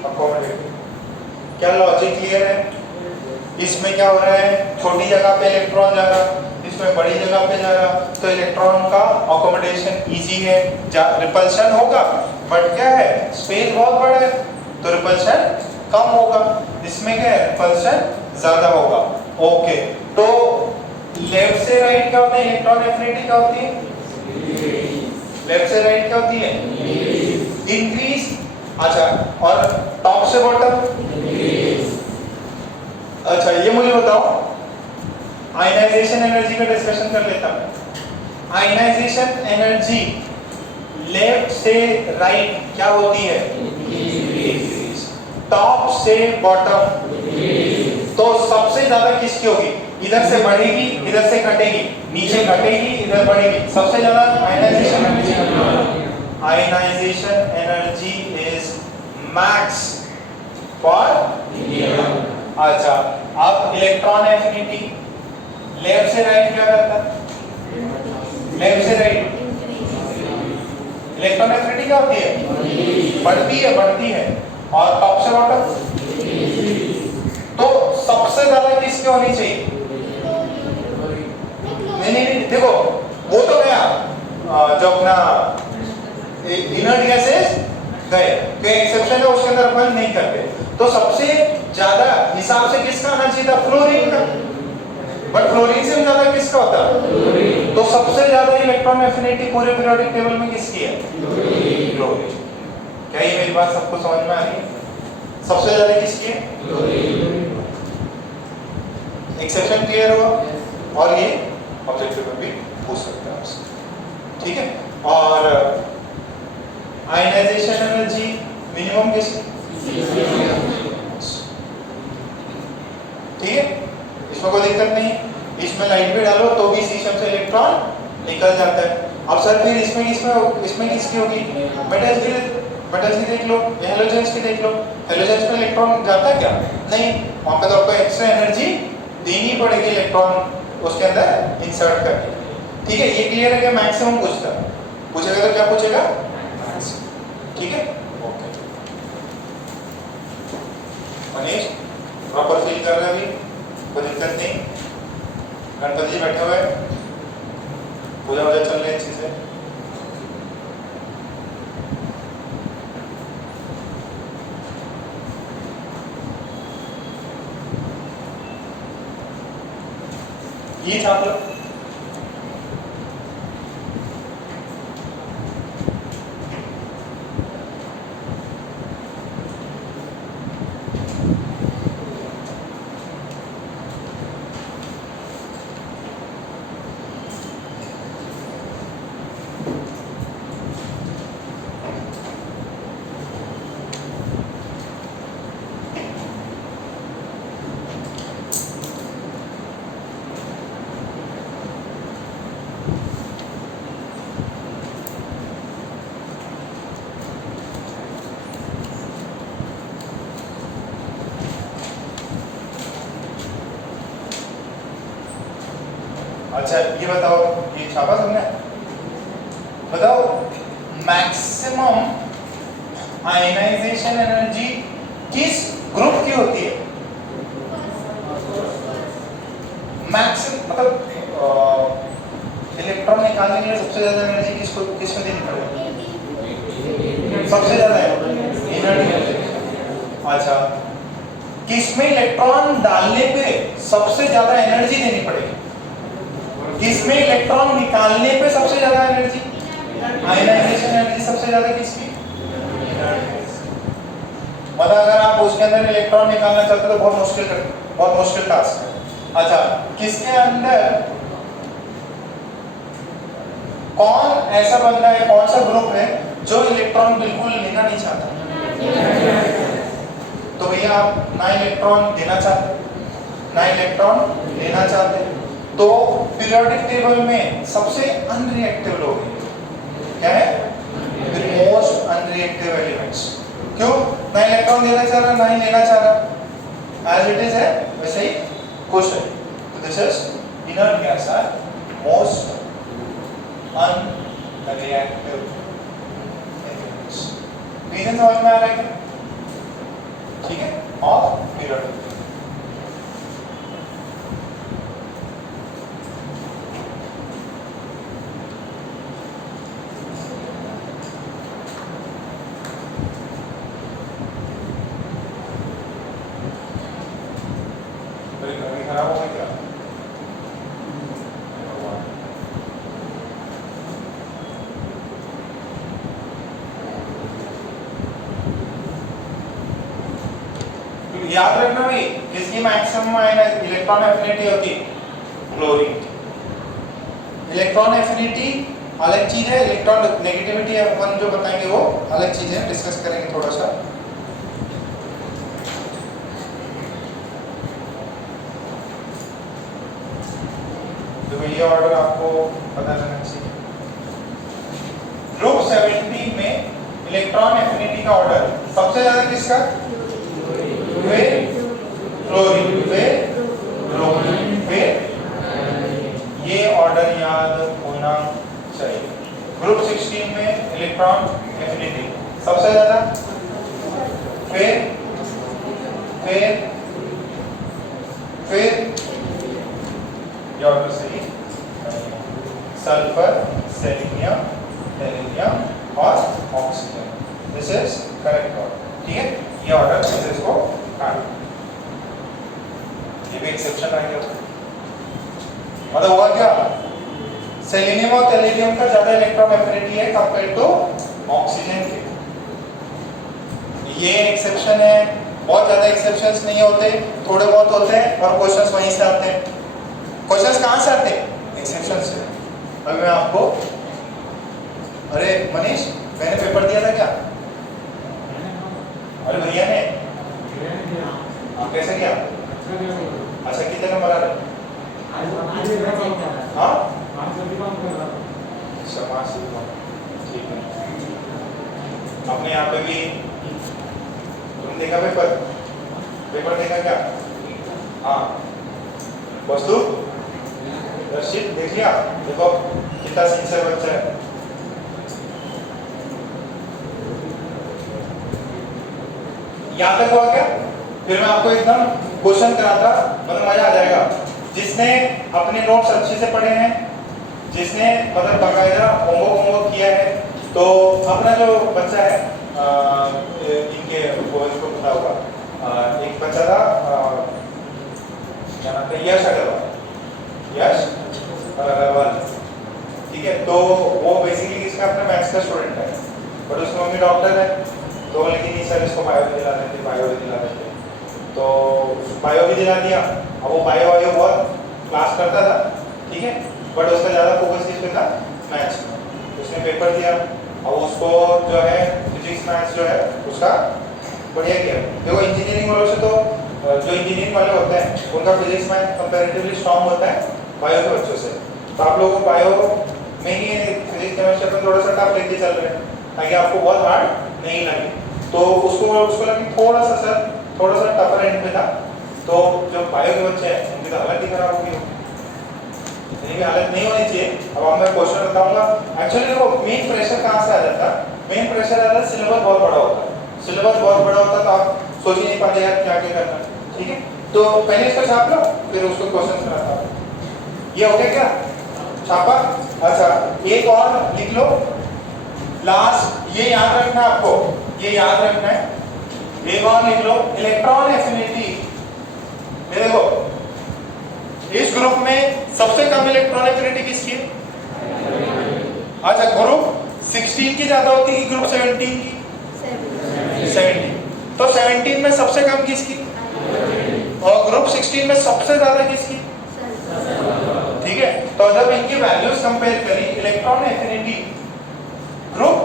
accommodated. क्या logic clear है? इसमें क्या हो रहा है, छोटी जगह पे इलेक्ट्रॉन जा रहा, इसमें बड़ी जगह पे जा रहा, तो इलेक्ट्रॉन का अकोमोडेशन इजी है, रिपल्शन होगा, बट क्या है, स्पेस बहुत बड़ा है तो रिपल्शन कम होगा, इसमें क्या है, रिपल्शन ज्यादा होगा। ओके, तो लेफ्ट से राइट क्या होता है, इलेक्ट्रॉन एफिनिटी क्या होती है, लेफ्ट से राइट क्या होती है, इंक्रीज। अच्छा, और टॉप से बॉटम, अच्छा ये मुझे बताओ, आयनाइजेशन एनर्जी का डिस्कशन कर लेता हूं। आयनाइजेशन एनर्जी लेफ्ट से राइट क्या होती है, टॉप से बॉटम, तो सबसे ज्यादा किसकी होगी, इधर से बढ़ेगी इधर से घटेगी, नीचे घटेगी इधर बढ़ेगी, सबसे ज्यादा ionisation energy is max for. अच्छा, अब इलेक्ट्रॉन एफिनिटी लेफ्ट से राइट क्या करता है, लेफ्ट से राइट इलेक्ट्रॉन एफिनिटी क्या होती है, बढ़ती है, और टॉप से बॉटम, तो सबसे ज्यादा किसकी होनी चाहिए, नहीं देखो वो तो गया, जो अपना इनर्ट गैसेस गए, कोई एक्सेप्शन है उसके अंदर अपन नहीं करते, तो सबसे ज्यादा हिसाब से किसका आना चाहिए था, फ्लोरीन का, बट फ्लोरीन से ज्यादा किसका होता, तो सबसे ज्यादा इलेक्ट्रॉन एफिनिटी पूरे पीरियोडिक टेबल में किसकी है, क्लोरीन। क्या ये मेरी बात सबको समझ में आ रही है, सबसे ज्यादा किसकी है, एक्सेप्शन क्लियर हुआ, और ये ऑब्जेक्टिव में भी पूछ सकते हैं आपसे, ठीक है। और आयनाइजेशन एनर्जी मिनिमम किसकी, ठीक है, इसमें कोई दिक्कत नहीं, इसमें लाइट भी डालो तो भी सीशियम से इलेक्ट्रॉन निकल जाता है। अब सर फिर इसमें किसकी होगी, मेटल्स की देख लो, हैलोजेंस की देख लो, हैलोजेंस में इलेक्ट्रॉन जाता है क्या, नहीं, वहां पे तो आपको एक्स्ट्रा एनर्जी देनी पड़ेगी इलेक्ट्रॉन उसके अंदर इंसर्ट करके, ठीक है। ये क्लियर है कि मैक्सिमम पूछेगा तो क्या पूछेगा, ठीक है। ओके मनीष, प्रॉपर फील कर रहे हैं, अभी कोई दिक्कत नहीं, गणपति जी बैठे हुए, पूजा वूजा चल रही है अच्छी से, ये छाप लो, अच्छा ये बताओ, ये छापा तुमने? बताओ मैक्सिमम आयनाइजेशन एनर्जी किस ग्रुप की होती है? मैक्सिमम मतलब इलेक्ट्रॉन निकालने के लिए सबसे ज्यादा एनर्जी किसमें देनी पड़ेगी? सबसे ज्यादा एनर्जी। अच्छा, किसमें इलेक्ट्रॉन डालने पे सबसे ज्यादा एनर्जी देनी पड़ेगी? किसमें इलेक्ट्रॉन निकालने पे सबसे ज्यादा एनर्जी? आयनाइजेशन एनर्जी सबसे ज्यादा किसकी? मतलब अगर आप उसके अंदर इलेक्ट्रॉन निकालना चाहते हो तो बहुत मुश्किल टास्क है। अच्छा, किसके अंदर कौन ऐसा बंदा है, कौन सा ग्रुप है जो इलेक्ट्रॉन बिल्कुल लेना नहीं चाहता? तो भैया आप ना इलेक्ट्रॉन देना चाहते, ना इलेक्ट्रॉन लेना चाहते, तो पीरियोडिक टेबल में सबसे अनरिएक्टिव लोग हैं। क्या है? The most unreactive elements. क्यों? ना इलेक्ट्रॉन देना चाह रहा, ना ही लेना चाह रहा, एज इट इज है वैसे ही खुश है। तो this is inert gas are most unreactive elements. Reason समझ में आ रहा है क्या? ठीक है, और पीरियोडिक खराब हो गया क्या? याद रखना भाई, किसकी मैक्सिमम इलेक्ट्रॉन एफिनिटी होती है? क्लोरीन। इलेक्ट्रॉन एफिनिटी अलग चीज है, इलेक्ट्रॉन नेगेटिविटी अपन जो बताएंगे वो अलग चीज है, डिस्कस करेंगे थोड़ा सा। तो ये ऑर्डर आपको पता रहना चाहिए। ग्रुप 17 में इलेक्ट्रॉन एफिनिटी का ऑर्डर सबसे ज्यादा किसका? वे क्लोरीन, वे ब्रोमीन, वे। ये ऑर्डर याद होना चाहिए। ग्रुप 16 में इलेक्ट्रॉन एफिनिटी सबसे ज्यादा फिर ये ऑर्डर सही, सल्फर, सेलेनियम, टेलिनियम और oxygen. This is correct order. ठीक है, ये ऑर्डर से इसको काट, ये भी एक्सेप्शन आ गया। मतलब हुआ क्या? सेलेनियम और टेलिनियम का ज्यादा इलेक्ट्रॉन एफिनिटी है कंपेयर टू ऑक्सीजन के। ये एक्सेप्शन है, बहुत ज्यादा एक्सेप्शंस नहीं होते, थोड़े बहुत होते हैं और क्वेश्चंस वहीं से आते हैं। क्वेश्चंस कहां से आते हैं? एक्सेप्शन से। अभी मैं आपको, अरे मनीष मैंने पेपर दिया था क्या? अरे भैया ने कैसे किया? अच्छा कितने नंबर आ रहे? हाँ ठीक है। अपने यहाँ पे भी तुम देखा पेपर देखा क्या? हाँ वस्तु दर्शित देख लिया? देखो कितना सिंसियर बच्चा है। यहाँ तक हुआ क्या? फिर मैं आपको एकदम क्वेश्चन कराता, मतलब मजा आ जाएगा। जिसने अपने नोट्स अच्छे से पढ़े हैं, जिसने मतलब बाकायदा होमवर्क किया है, तो अपना जो बच्चा है इनके वो इसको पता होगा, एक बच्चा था क्या नाम था, यश अग्रवाल। ठीक है, तो वो बेसिकली इसका अपना मैथ्स का स्टूडेंट है, बट उसकी मम्मी डॉक्टर है, तो लेकिन नहीं सर इसको बायो दिला देते, तो बायो भी दिला दिया। अब वो बायो बहुत क्लास करता था, ठीक है, बट उसका ज़्यादा फोकस किस पे था? मैथ्स में। उसने पेपर दिया और उसको जो है फिजिक्स मैथ्स जो है उसका बढ़िया किया। देखो इंजीनियरिंग वालों से तो जो इंजीनियरिंग वाले होते हैं उनका फिजिक्स मैथ कंपैरेटिवली स्ट्रॉन्ग होता है बायो के बच्चों से। तो आप लोगों को बायो में ही फिजिक्स केमिस्ट्री में थोड़ा सा टफ लेके चल रहे हैं ताकि आपको बहुत हार्ड नहीं लगे। तो उसको लगे थोड़ा सा टफर एंड पे था, तो जो बायो के बच्चे हैं उनकी तो हालत ही खराब होगी। की हालत नहीं होनी चाहिए। अब मैं क्वेश्चन बताऊंगा। एक्चुअली देखो मेन प्रेशर कहाँ से आ जाता है? मेन प्रेशर आता है सिलेबस बहुत बड़ा होता है। सिलेबस बहुत बड़ा होता है तो आप सोच ही नहीं पाते यार क्या क्या करना है। ठीक है, तो पहले इसको छाप लो फिर उसको क्वेश्चन कराता हूँ। ये हो गया क्या छापा? अच्छा एक और लिख लो लास्ट, ये याद रखना है आपको, ये याद रखना है। एक और लिख लो इलेक्ट्रॉन एफिनिटी। ये देखो इस ग्रुप में सबसे कम इलेक्ट्रॉन एफिनिटी किसकी है? अच्छा ग्रुप 16 की ज्यादा होती है ग्रुप 17 की? 17। तो 17 में सबसे कम किसकी और ग्रुप 16 में सबसे ज्यादा किसकी? ठीक है, तो जब इनकी वैल्यूज कंपेयर करी इलेक्ट्रॉन एफिनिटी ग्रुप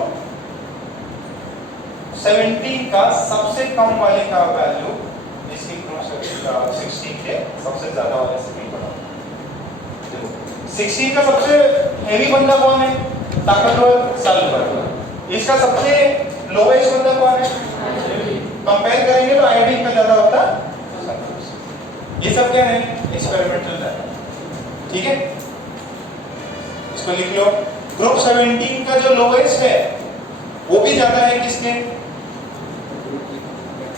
17 का सबसे कम वाले का वैल्यू इसकी ग्रुप 16 के सबसे ज्यादा वाले से नहीं बड़ा। 16 का सबसे हेवी बंदा कौन है? ताकतवर सल्फर। इसका सबसे लोएस्ट बंदा कौन है? कंपेयर करेंगे तो आयोडीन का ज्यादा होता है। ये सब क्या है? Experimental data. ठीक है, इसको लिख लो। ग्रुप 17 का जो लोएस्ट है वो भी ज्यादा है किसके?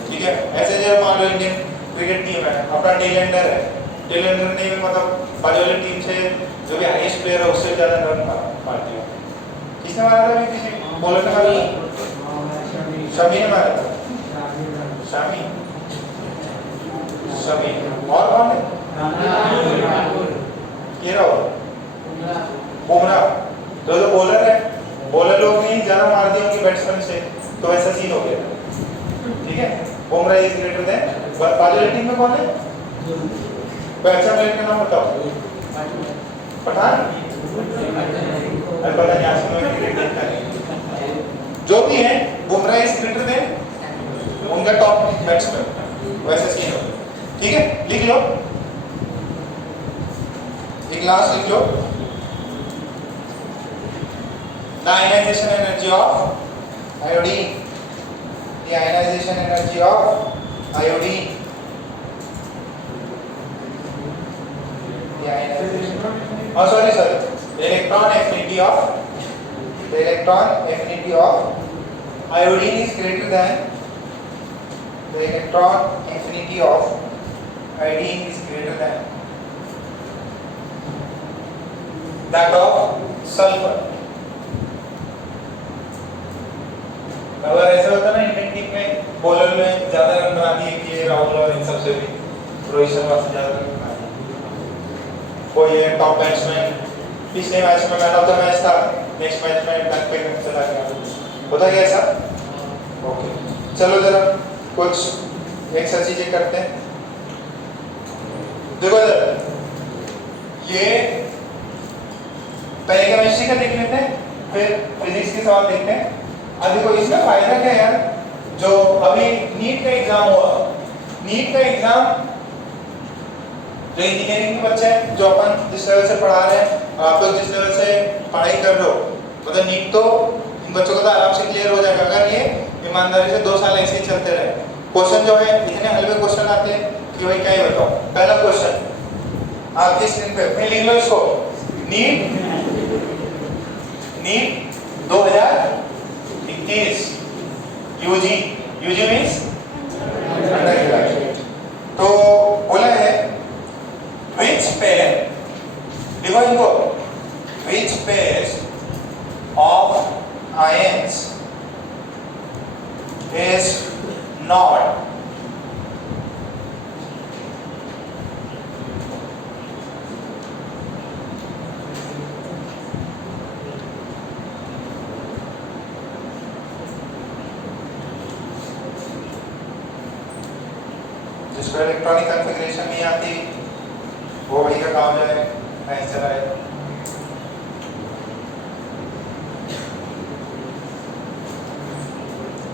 ठीक है, ऐसे जब मान लो इंडियन क्रिकेट टीम है, अपना टेलेंडर है, टेलेंडर ने मतलब बाजू वाली टीम से जो भी हाईएस्ट प्लेयर है उससे ज्यादा रन मार दिया। किसने मारा था? किसी बॉलर ने मारा था? शमी ने मारा था। शमी शमी और कौन है? ये रहो बुमराह। तो जो बॉलर है, बॉलर लोग ने ज्यादा मार दिए होंगे बैट्समैन से, तो ऐसा सीन हो गया। ठीक है, बुमराह इज ग्रेटर देन। बाजू वाली टीम में कौन है? कोई अच्छा प्लेयर का नाम बताओ। पठान? अरे पता नहीं, आज मैं क्रिकेट देखता नहीं। जो भी है बुमराह इज ग्रेटर देन उनका टॉप बैट्समैन, वैसे सीन हो। ठीक है, लिख लो एक लास्ट लिख लो। The ionization energy of iodine. The ionization energy of iodine. The ionization. Oh, sorry. The electron affinity of iodine is greater than the electron affinity of iodine is greater than that of sulfur. अगर ऐसा होता ना Indian team में bowler में ज्यादा run बना दिए कि राहुल और इन सब से भी रोहित शर्मा से ज्यादा रन बना दिए, कोई है टॉप बैट्समैन पिछले मैच में मैन ऑफ द मैच था, नेक्स्ट मैच में बैक पे चला गया, होता है ऐसा? ओके, चलो जरा कुछ एक्सरसाइज करते हैं। देखो इधर ये पहले केमिस्ट्री का देख लेते हैं, फिर फिजिक्स के सवाल देखते हैं। अब देखो इसमें फायदा क्या है यार, जो अभी नीट का एग्जाम हुआ, नीट का एग्जाम जो इंजीनियरिंग के बच्चे हैं, जो अपन जिस लेवल से पढ़ा रहे हैं, आप लोग जिस लेवल से पढ़ाई कर रहे हो, मतलब नीट तो इन बच्चों को तो आराम से क्लियर हो जाएगा अगर ये ईमानदारी से 2 साल ऐसे ही चलते रहे। क्वेश्चन जो है इतने हल्के क्वेश्चन आते हैं कि भाई क्या ही बताओ। पहला क्वेश्चन आपकी स्क्रीन पे मैं लिख लो इसको, नीट 2021 यूजी मींस अंडरग्रेजुएट। तो बोला है which pair, देखो इनको, which pairs of ions is not जिसको इलेक्ट्रॉनिक कॉन्फ़िगरेशन नहीं आती वो वही का काम जो है ऐसे चला है।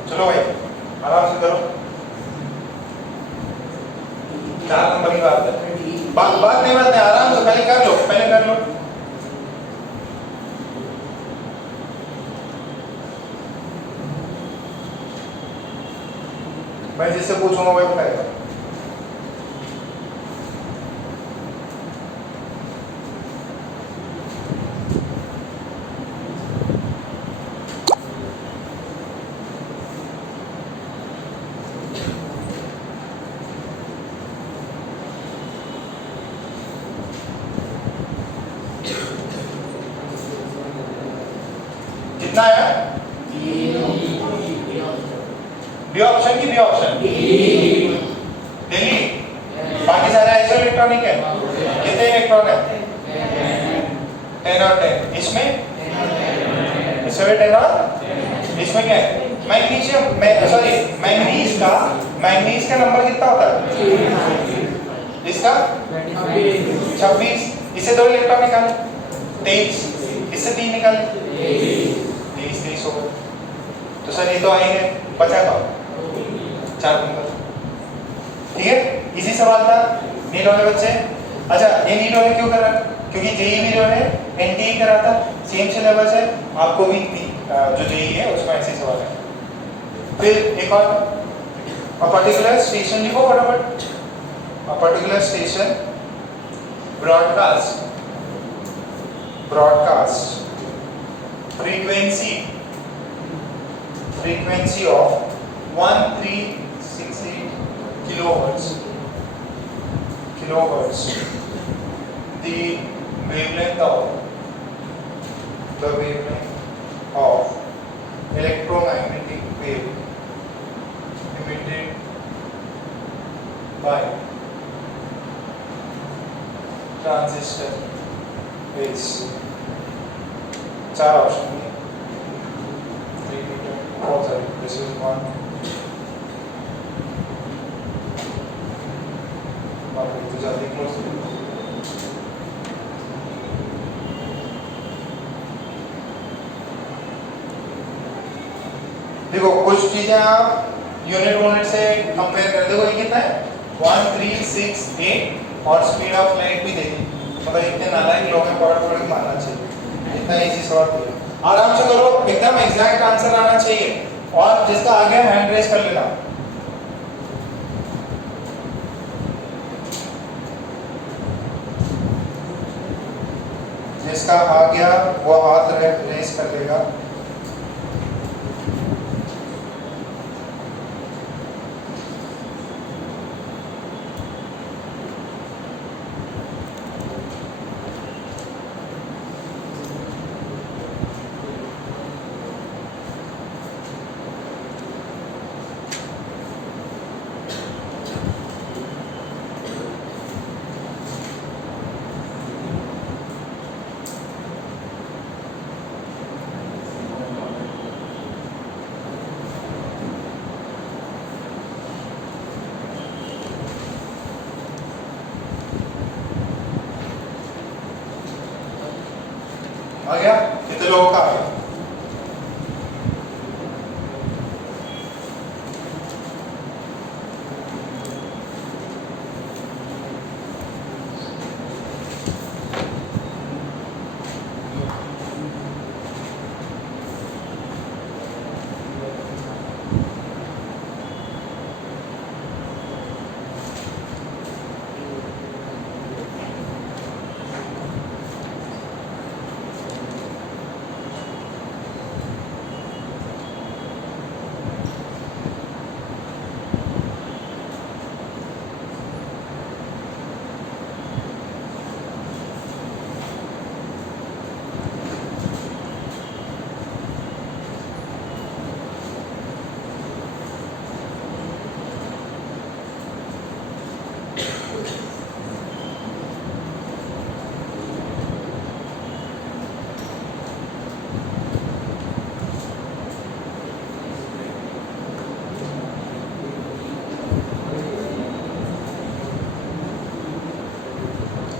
चलो भाई आराम से करो, 4 नंबर की बात है, बात नहीं आराम से पहले कर लो, मैं जिससे पूछूंगा वही बताएगा। कितना आया? बी ऑप्शन की बी ऑप्शन? दिल्ली। बाकी सारे आइसो इलेक्ट्रॉनिक है। कितने इलेक्ट्रॉन है? 10 और 10। इसमें 10 और इसमें क्या है? मैग्नीशियम मैंगनीज का नंबर कितना होता है? इसका 26। इससे 2 इलेक्ट्रॉन निकाले 23, इससे 3 निकाले 23 हो गए। तो सर ये तो आएंगे, बचा तो 4 नंबर। ठीक है, इसी सवाल था। नीट वाले बच्चे, अच्छा ये नीट वाले क्यों करा? क्योंकि जेई भी जो है एनटीए करा था, सेम सिलेबस है, आपको भी जो जेई है उसमें ऐसे सवाल है। फिर एक और, अ पर्टिकुलर स्टेशन लिखो फटाफट। A particular station broadcast frequency of 1368 kilohertz, the wavelength of electromagnetic wave emitted by transistor is 4 option है। 3 4 sorry, this is 1 तो जल्दी क्लोज। देखो कुछ चीजें आप यूनिट से कंपेयर कर, देखो ये कितना है 1368 और स्पीड ऑफ लाइट भी देखिए, मतलब इतने नालायक लोग हैं, पढ़ मानना चाहिए। इतना इजी सवाल है, आराम से करो, एकदम एग्जैक्ट आंसर आना चाहिए। और जिसका आ गया हैंड रेज कर लेना। जिसका आ गया वो हाथ रेज कर लेगा। आ गया? कितने लोगों का आ गया?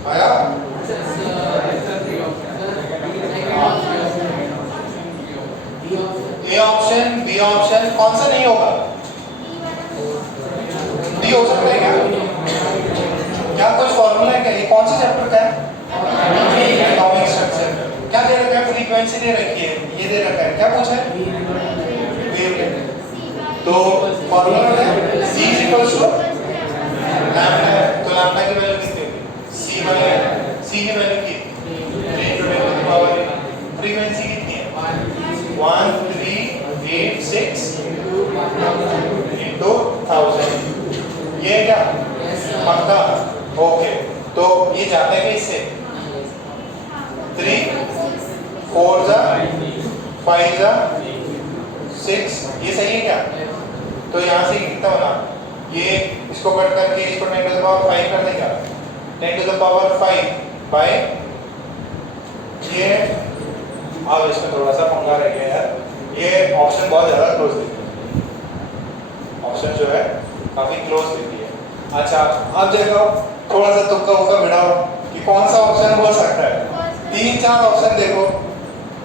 आया? ए ऑप्शन, बी ऑप्शन, कौन सा नहीं होगा? डी हो सकता है क्या? क्या कुछ फॉर्मूला है क्या? ये कौन सा चैप्टर का है? Atomic structure. क्या दे रखा है? फ्रीक्वेंसी दे रखी है, ये दे रखा है, क्या पूछा है? वेवलेंथ। तो फॉर्मूला है C लैम्डा, तो लैम्डा की वैल्यू कितनी होगी? C की वैल्यू की 3 to 10 to the power 8। Frequency कितनी है? 1386 into 1000। ये क्या पक्का? ओके, तो ये जाता है कि इससे 3 4 जा 5 जा 6, ये सही है क्या? तो यहाँ से कितना होना, ये इसको कट करके इसको 10 टू द पावर 5 कर देगा, 10 टू द पावर 5 बाय ये। अब इसमें थोड़ा सा पंगा रह गया यार, ये ऑप्शन बहुत ज़्यादा क्लोज देती है, ऑप्शन जो है काफ़ी क्लोज देती है। अच्छा अब देखो थोड़ा सा तुक्का उक्का बिठाओ कि कौन सा ऑप्शन हो सकता है। 3-4 ऑप्शन देखो,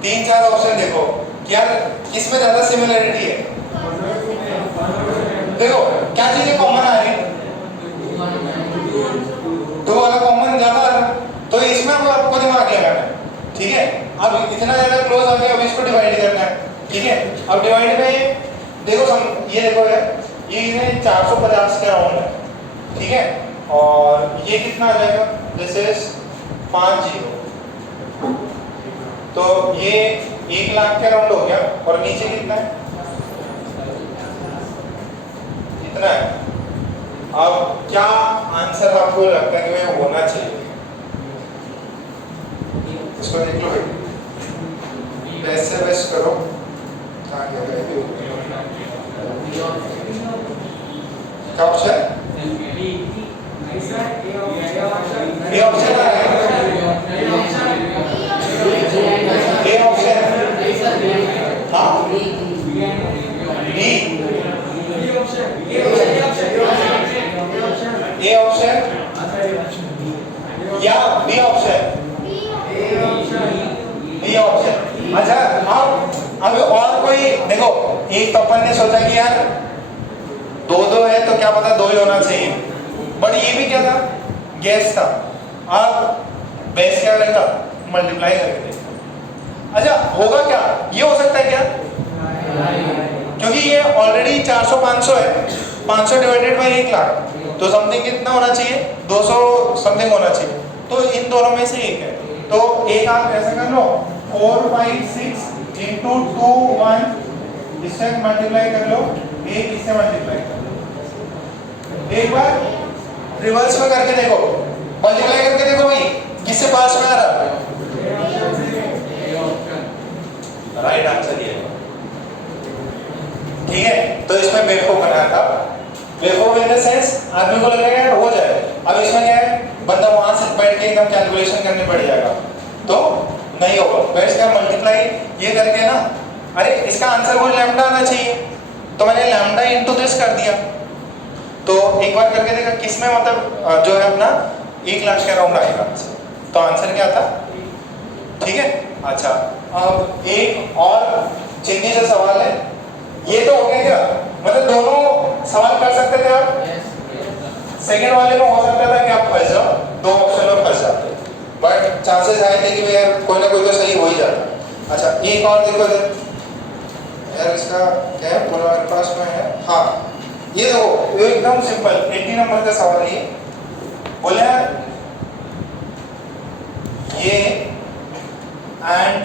3-4 ऑप्शन देखो क्या किसमें ज़्यादा सिमिलरिटी है। देखो क्या चीज़ें कॉमन आ रही है, 2 वाला कॉमन ज़्यादा आ रहा है, तो इसमें आपको दिमाग लगाना है। ठीक है, अब इतना ज़्यादा क्लोज आ गया, अब इसको डिवाइड करना है। ठीक है, अब डिवाइड में देखो ये देखो ये 450 के अराउंड है। ठीक है, और ये कितना आ जाएगा, दिस इज 5 0, तो ये 1 लाख के अराउंड हो गया, और नीचे कितना है, इतना है। अब क्या आंसर आपको लगता है कि वह होना चाहिए, इसको देख लो भाई, बेस्ट से बेस्ट करो। क्या option? A option A option, हाँ बी ए ऑप्शन या बी ऑप्शन? B option. अच्छा अब और कोई देखो, एक तो अपन ने सोचा कि यार 2-2 है तो क्या पता 2 ही होना चाहिए, बट ये भी क्या था, गैस था। अब बेस क्या लगता, मल्टीप्लाई करके देखो। अच्छा होगा क्या, ये हो सकता है क्या, क्योंकि ये ऑलरेडी 400-500 है, 500 डिवाइडेड बाई 1 लाख, तो समथिंग कितना होना चाहिए, 200 समथिंग होना चाहिए। तो इन दोनों में से एक है, तो एक आप ऐसा कर लो, 4 5 6 इंटू 2 1, इससे मल्टीप्लाई कर लो, एक इससे मल्टीप्लाई कर लो। एक बार रिवर्स में करके देखो, मल्टीप्लाई करके देखो भाई, किससे पास में आ रहा है, राइट आंसर ये। ठीक है, तो इसमें बेवकूफ बनाया था, बेवकूफ इन द सेंस आदमी को लगेगा यार हो जाए। अब इसमें क्या है, बंदा वहां से बैठ के एकदम कैलकुलेशन करने पड़ जाएगा, तो नहीं होगा। वैसे क्या मल्टीप्लाई ये करके ना, अरे इसका आंसर वो लैम्डा आना चाहिए, तो मैंने लैम्डा इनटू दिस कर दिया। तो एक बार करके देखा किसमें मतलब जो है अपना 1 लाख के अराउंड आएगा, तो आंसर क्या था। ठीक है, अच्छा अब एक और चिंदी से सवाल है, ये तो हो गया क्या, मतलब दोनों सवाल कर सकते थे आप। सेकेंड वाले में हो सकता था कि आप फंस जाओ, 2 ऑप्शन में फंस जाते, बट चांसेस आए थे कि भाई यार कोई ना कोई तो सही हो ही जाता। अच्छा एक और देखो इधर, यार इसका क्या है पूरा मेरे पास में है, हाँ ये देखो, ये एकदम सिंपल 80 नंबर का सवाल है। बोले ये एंड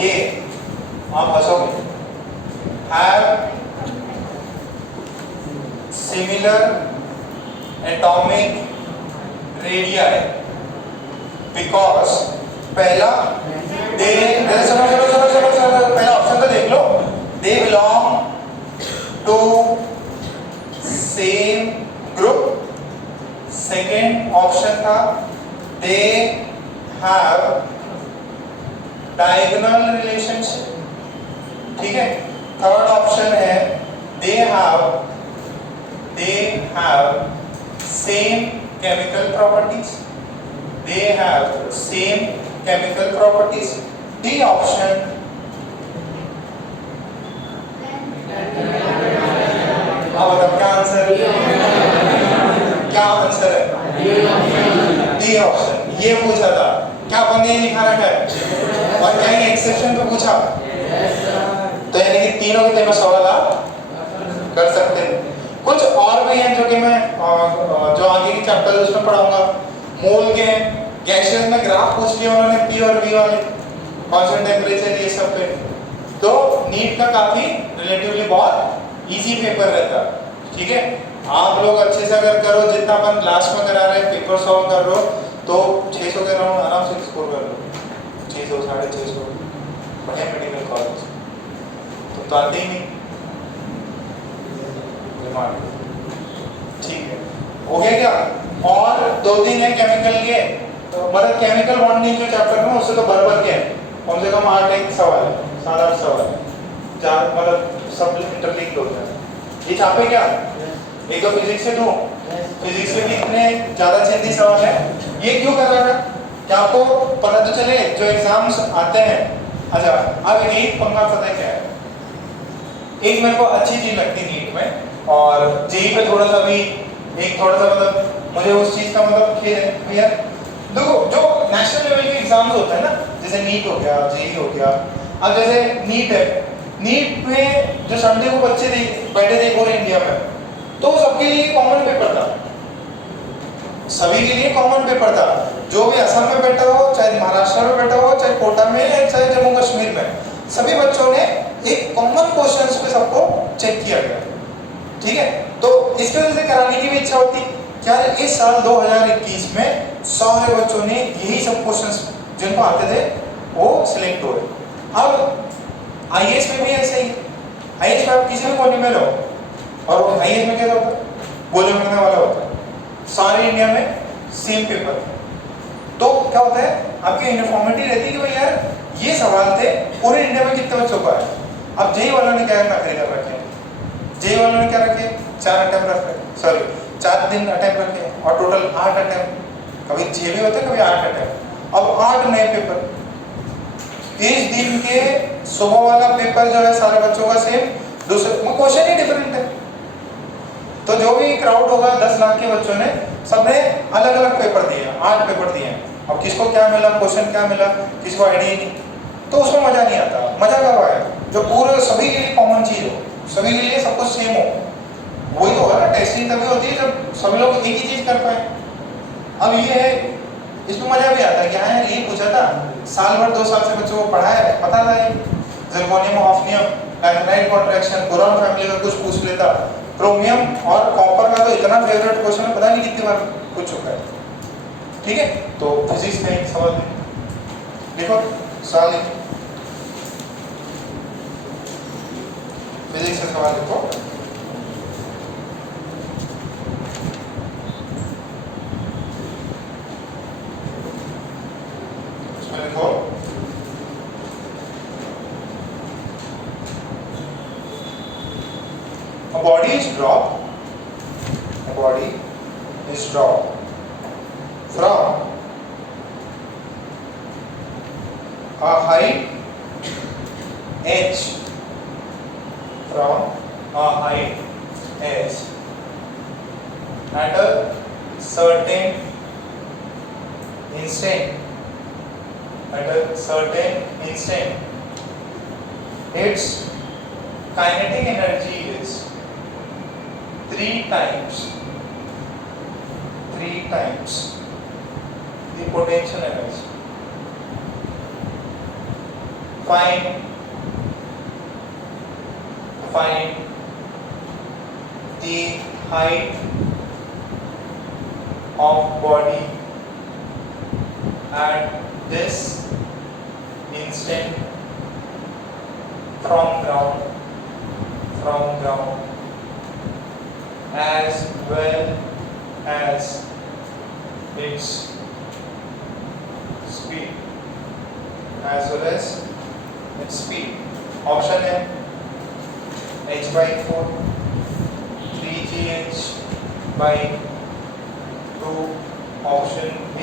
ये, आप हंसोगे, have similar atomic radii because पहला they सुनो पहला ऑप्शन तो देख लो, they belong to same group। Second option था they have diagonal relationship। ठीक है, थर्ड ऑप्शन है they have same chemical properties, they have same chemical properties। D option, अब बताओ क्या आंसर, क्या आंसर है, डी ऑप्शन। ये पूछा था, क्या अपन ने लिखा रखा है, और क्या ये एक्सेप्शन पे पूछा, तो यानी कि तीनों के तीनों सवाल आप कर सकते हैं। कुछ और भी हैं जो कि मैं जो आगे के चैप्टर उसमें पढ़ाऊंगा। मोल के गैसेस में ग्राफ पूछ लिया उन्होंने, पी और वी वाले, कांस्टेंट टेंपरेचर ये सब पे, तो नीट का काफी रिलेटिवली बहुत इजी पेपर रहता है। ठीक है, आप लोग अच्छे से अगर करो, जितना अपन लास्ट में करा रहे हैं पेपर सॉल्व कर लो, तो 600 के राउंड आराम से स्कोर कर लो, 600 650। बढ़िया मेडिकल कॉलेज, तुम तो आते ही नहीं। ठीक है, हो गया क्या? और 2-3 है केमिकल के, तो मतलब केमिकल बॉन्डिंग जो चैप्टर में उससे तो भर के है, कम से कम 8 एक सवाल है, 7-8 सवाल है, चार मतलब सब इंटरलिंक्ड होता है। ये छापे क्या? एक तो फिजिक्स से 2, फिजिक्स में भी इतने ज्यादा चिंदी सवाल है। ये क्यों कर रहा है? क्या आपको पता तो चले जो एग्जाम्स आते हैं। अच्छा, अब एक पंगा पता है क्या है? एक मेरे को अच्छी चीज लगती है नीट में, और जेई पे थोड़ा सा भी एक थोड़ा सा मतलब मुझे उस चीज का मतलब खेद है भैया। देखो जो नेशनल लेवल के एग्जाम्स होते हैं ना, जैसे नीट हो गया, जेई हो गया, अब जैसे नीट है, नीट में जो संडे को बच्चे बैठे थे पूरे इंडिया में, तो सबके लिए कॉमन पेपर था, सभी के लिए कॉमन पेपर था। जो भी असम में बैठा हो, चाहे महाराष्ट्र में बैठा हो, चाहे कोटा में, चाहे जम्मू कश्मीर में, सभी बच्चों ने एक कॉमन क्वेश्चंस पे सबको चेक किया गया। ठीक है, तो इसकी वजह से कराने की भी इच्छा होती क्या इस साल 2021 में सारे बच्चों ने यही सब क्वेश्चंस जिनको आते थे वो सिलेक्ट हुए। अब आईएएस में भी ऐसे ही, आईएएस में आप किसी भी कोने में लो, और आईएएस में क्या होता है? बोले बनने वाला होता है, सारे इंडिया में सेम पेपर। तो क्या होता है, आपकी यूनिफॉर्मिटी रहती है कि भाई यार ये सवाल थे पूरे इंडिया में कितने बच्चों का है। अब जेई वालों ने क्या नखरे कर रखे हैं, जेई वालों ने क्या रखे, 4 अटेम्प्ट रखे, सॉरी 4 दिन अटेम्प्ट रखे, और टोटल 8 अटेम्प्ट, कभी 6 भी होते हैं कभी 8 अटेम्प्ट। अब 8 नए पेपर, 30 दिन के सुबह वाला पेपर जो है सारे बच्चों का सेम, दूसरे क्वेश्चन ही डिफरेंट है। तो जो भी क्राउड होगा 10 लाख के बच्चों ने सबने अलग अलग पेपर दिए, 8 पेपर दिए हैं। अब किसको क्या मिला, क्वेश्चन क्या मिला, किसी को आइडिया नहीं, तो उसमें मजा नहीं आता। मजा कब आया? जो पूरे सभी के लिए कॉमन चीज हो, सभी के लिए सब कुछ सेम हो, वही तो होगा ना। टेस्टिंग तभी होती है जब सभी लोग एक ही चीज कर पाए। अब ये है, इसमें मजा भी आता है कि हाँ यार ये पूछा था, साल भर 2 साल से बच्चों को पढ़ाया है, पता था ये zirconium, hafnium, laterite contraction, boron family का कुछ पूछ लेता, क्रोमियम और कॉपर का तो इतना फेवरेट क्वेश्चन है, पता नहीं कितनी बार पूछ चुका है। ठीक है, तो फिजिक्स का एक सवाल देखो, सवाल देखो, फिजिक्स का सवाल देखो। उसमें देखो a body is dropped from a height h, at a certain instant, its kinetic energy is 3 times the potential energy. Find the height of body at this instant from ground as well as its speed, Option है h/4 3gh by 2, option B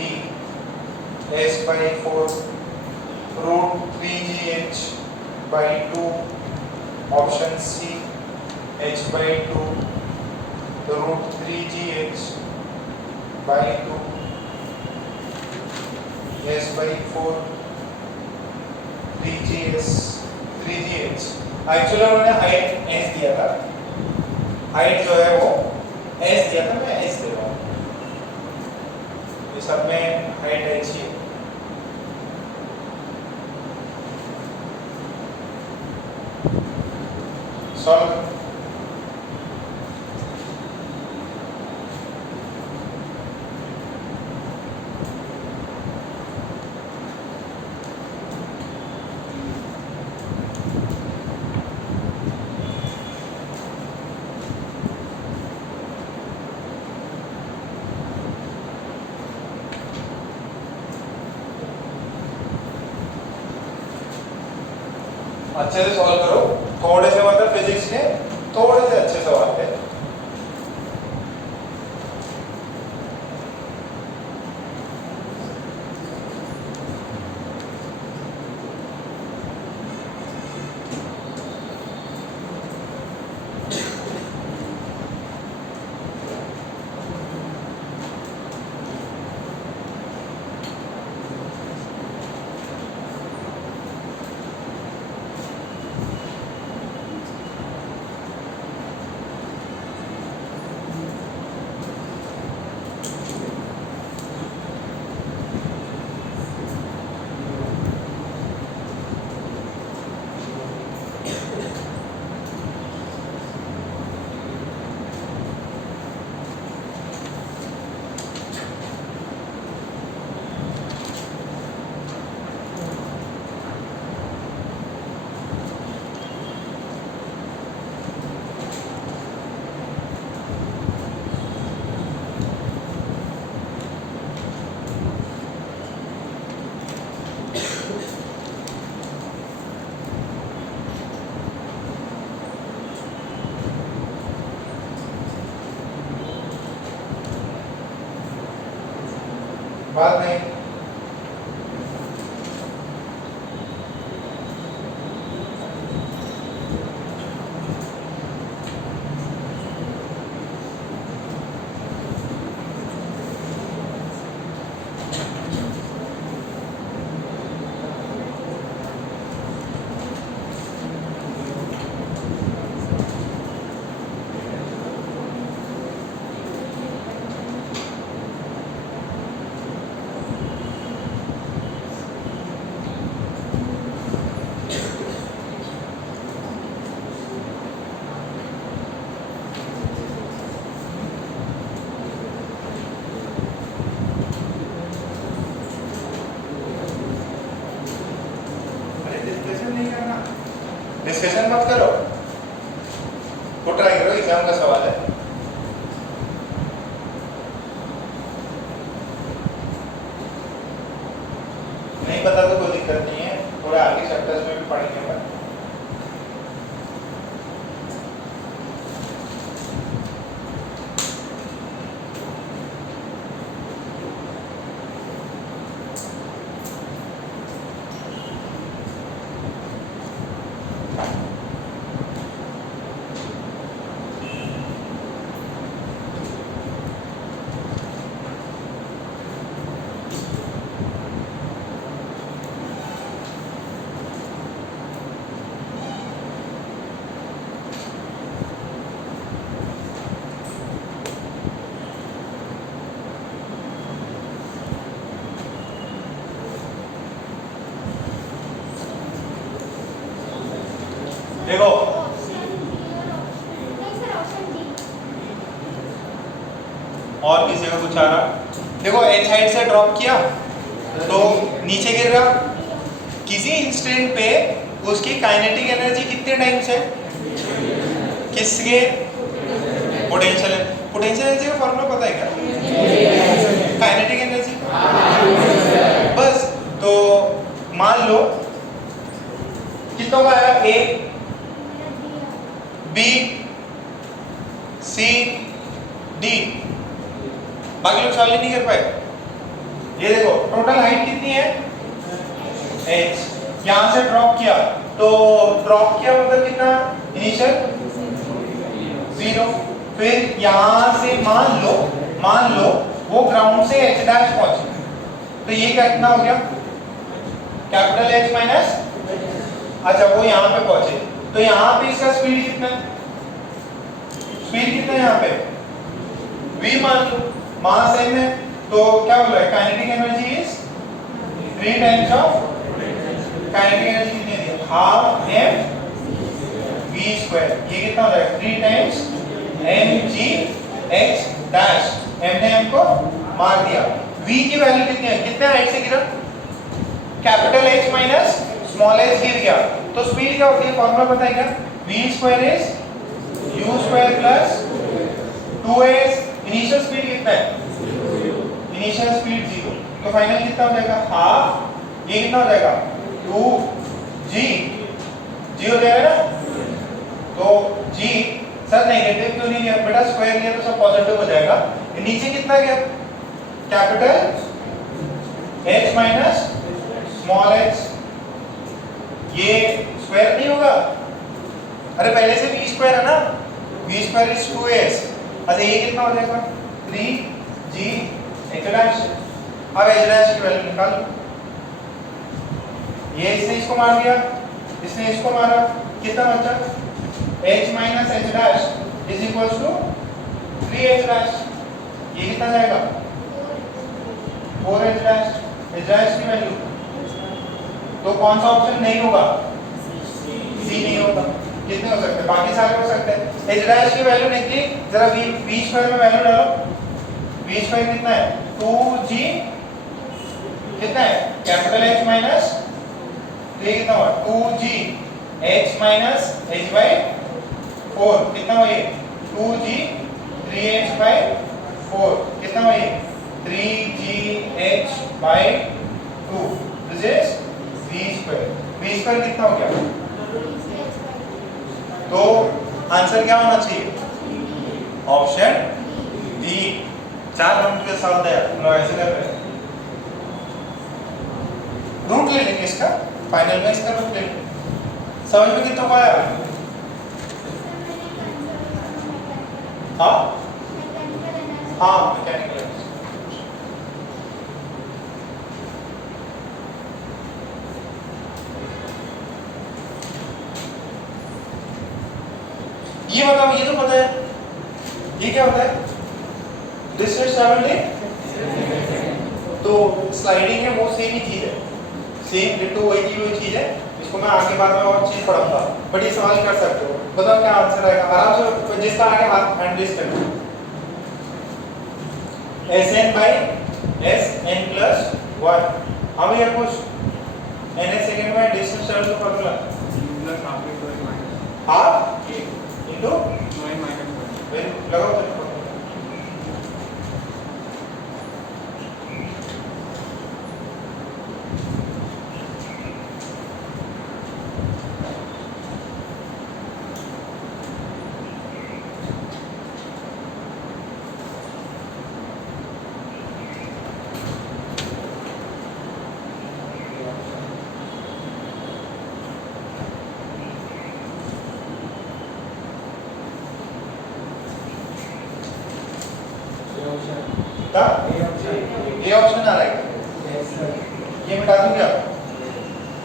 s/4 root 3gh by 2, option C h/2 root 3gh by 2, s/4 3gh। Actually उन्होंने height s दिया था, height जो है वो s दिया था, मैं s दे रहा हूँ, ये सब में हाइट h ही है। सॉल्व अच्छे से सॉल्व करो, थोड़े से मतलब फिजिक्स के थोड़े से अच्छे सवाल है। बात नहीं। डिस्कशन मत करो, तो ट्राई करो, एग्जाम का सवाल है। नहीं पता तो कोई दिक्कत नहीं है, थोड़ा आगे चैप्टर्स में भी पढ़ेंगे अपन। देखो और किसी का कुछ आ रहा, देखो एच हाइट से ड्रॉप किया तो नीचे गिर रहा, किसी इंस्टेंट पे उसकी काइनेटिक एनर्जी कितने टाइम्स है, किसके पोटेंशियल एनर्जी का फॉर्मूला पता है क्या, काइनेटिक एनर्जी। बस तो मान लो कितनों का आया, ए बी सी डी, बाकी लोग सॉल्व नहीं कर पाए। ये देखो टोटल हाइट कितनी है, h, यहां से ड्रॉप किया तो ड्रॉप किया मतलब कितना, इनिशियल 0, फिर यहां से मान लो वो ग्राउंड से h डैश पहुंचे, तो ये कितना हो गया, कैपिटल H माइनस, अच्छा वो यहां पे पहुंचे तो यहां पे इसका स्पीड कितना है, स्पीड कितना है यहाँ पे, v मान लो, मास m है तो क्या बोल रहा है, kinetic energy is 3 times of, kinetic energy कितनी दी, हाफ m v स्क्वायर, ये कितना हो जाएगा 3 times mg h dash, m ने m को मार दिया, v की वैल्यू कितनी है, कितने हाइट से गिरा, capital H minus small h गिर गया, तो स्पीड क्या होती है, फॉर्मूला पता है क्या, v square is u square plus 2s, initial speed कितना है, इनिशियल स्पीड 0, तो फाइनल कितना हो जाएगा, हाफ, ये कितना हो जाएगा 2g जी हो जाएगा ना। तो जी सर नेगेटिव क्यों नहीं लिया बेटा, स्क्वायर लिया तो सब पॉजिटिव हो जाएगा। नीचे कितना गया, capital h minus small h, ये स्क्वायर नहीं होगा, अरे पहले से v स्क्वायर है ना, v स्क्वायर इज 2s। अच्छा ये कितना हो जाएगा 3g h डैश। अब h डैश की वैल्यू निकाल, ये इसने इसको मार दिया, इसने इसको मारा, कितना बचा h minus h dash is equal to 3h dash. ये कितना जाएगा 4h डैश, h डैश की वैल्यू। तो कौन सा ऑप्शन नहीं होगा, सी नहीं होगा। कितने हो सकते हैं, बाकी सारे हो सकते हैं। h डैश की वैल्यू निकली, जरा v स्क्वायर में वैल्यू डालो, v स्क्वायर कितना है 2g, कितना है कैपिटल H माइनस, तो ये कितना हुआ 2g h minus h by 4, कितना हुआ ये 2g 3h बाई 4, कितना हुआ ये 3gh by 2, this is v square. v square कितना हो गया, तो आंसर क्या होना चाहिए, ऑप्शन डी। 4 नंबर के साथ है, हम लोग ऐसे कर रहे हैं। रूट ले लेंगे इसका, फाइनल में इसका रूट ले लेंगे। समझ में कितना पाया, हाँ हाँ मैकेनिकल। ये बताओ, ये तो पता है, ये क्या होता है डिस्टेंस ट्रैवलिंग, तो स्लाइडिंग है वो सेम ही चीज है, सेम डिटो वही की हुई चीज है। इसको मैं आगे बाद में और चीज पढ़ाऊंगा, बट ये सवाल कर सकते हो। बताओ क्या आंसर आएगा, आराम से जिसका आगे हाथ हैंड रेज कर दो। Sn by Sn plus 1। हाँ भैया कुछ n सेकंड में डिस्टेंस ट्रैवल का formula plus half into n minus half a into n minus 1। Very लगाओ तो ये ऑप्शन आ रहा है, ये मिटा दूं क्या,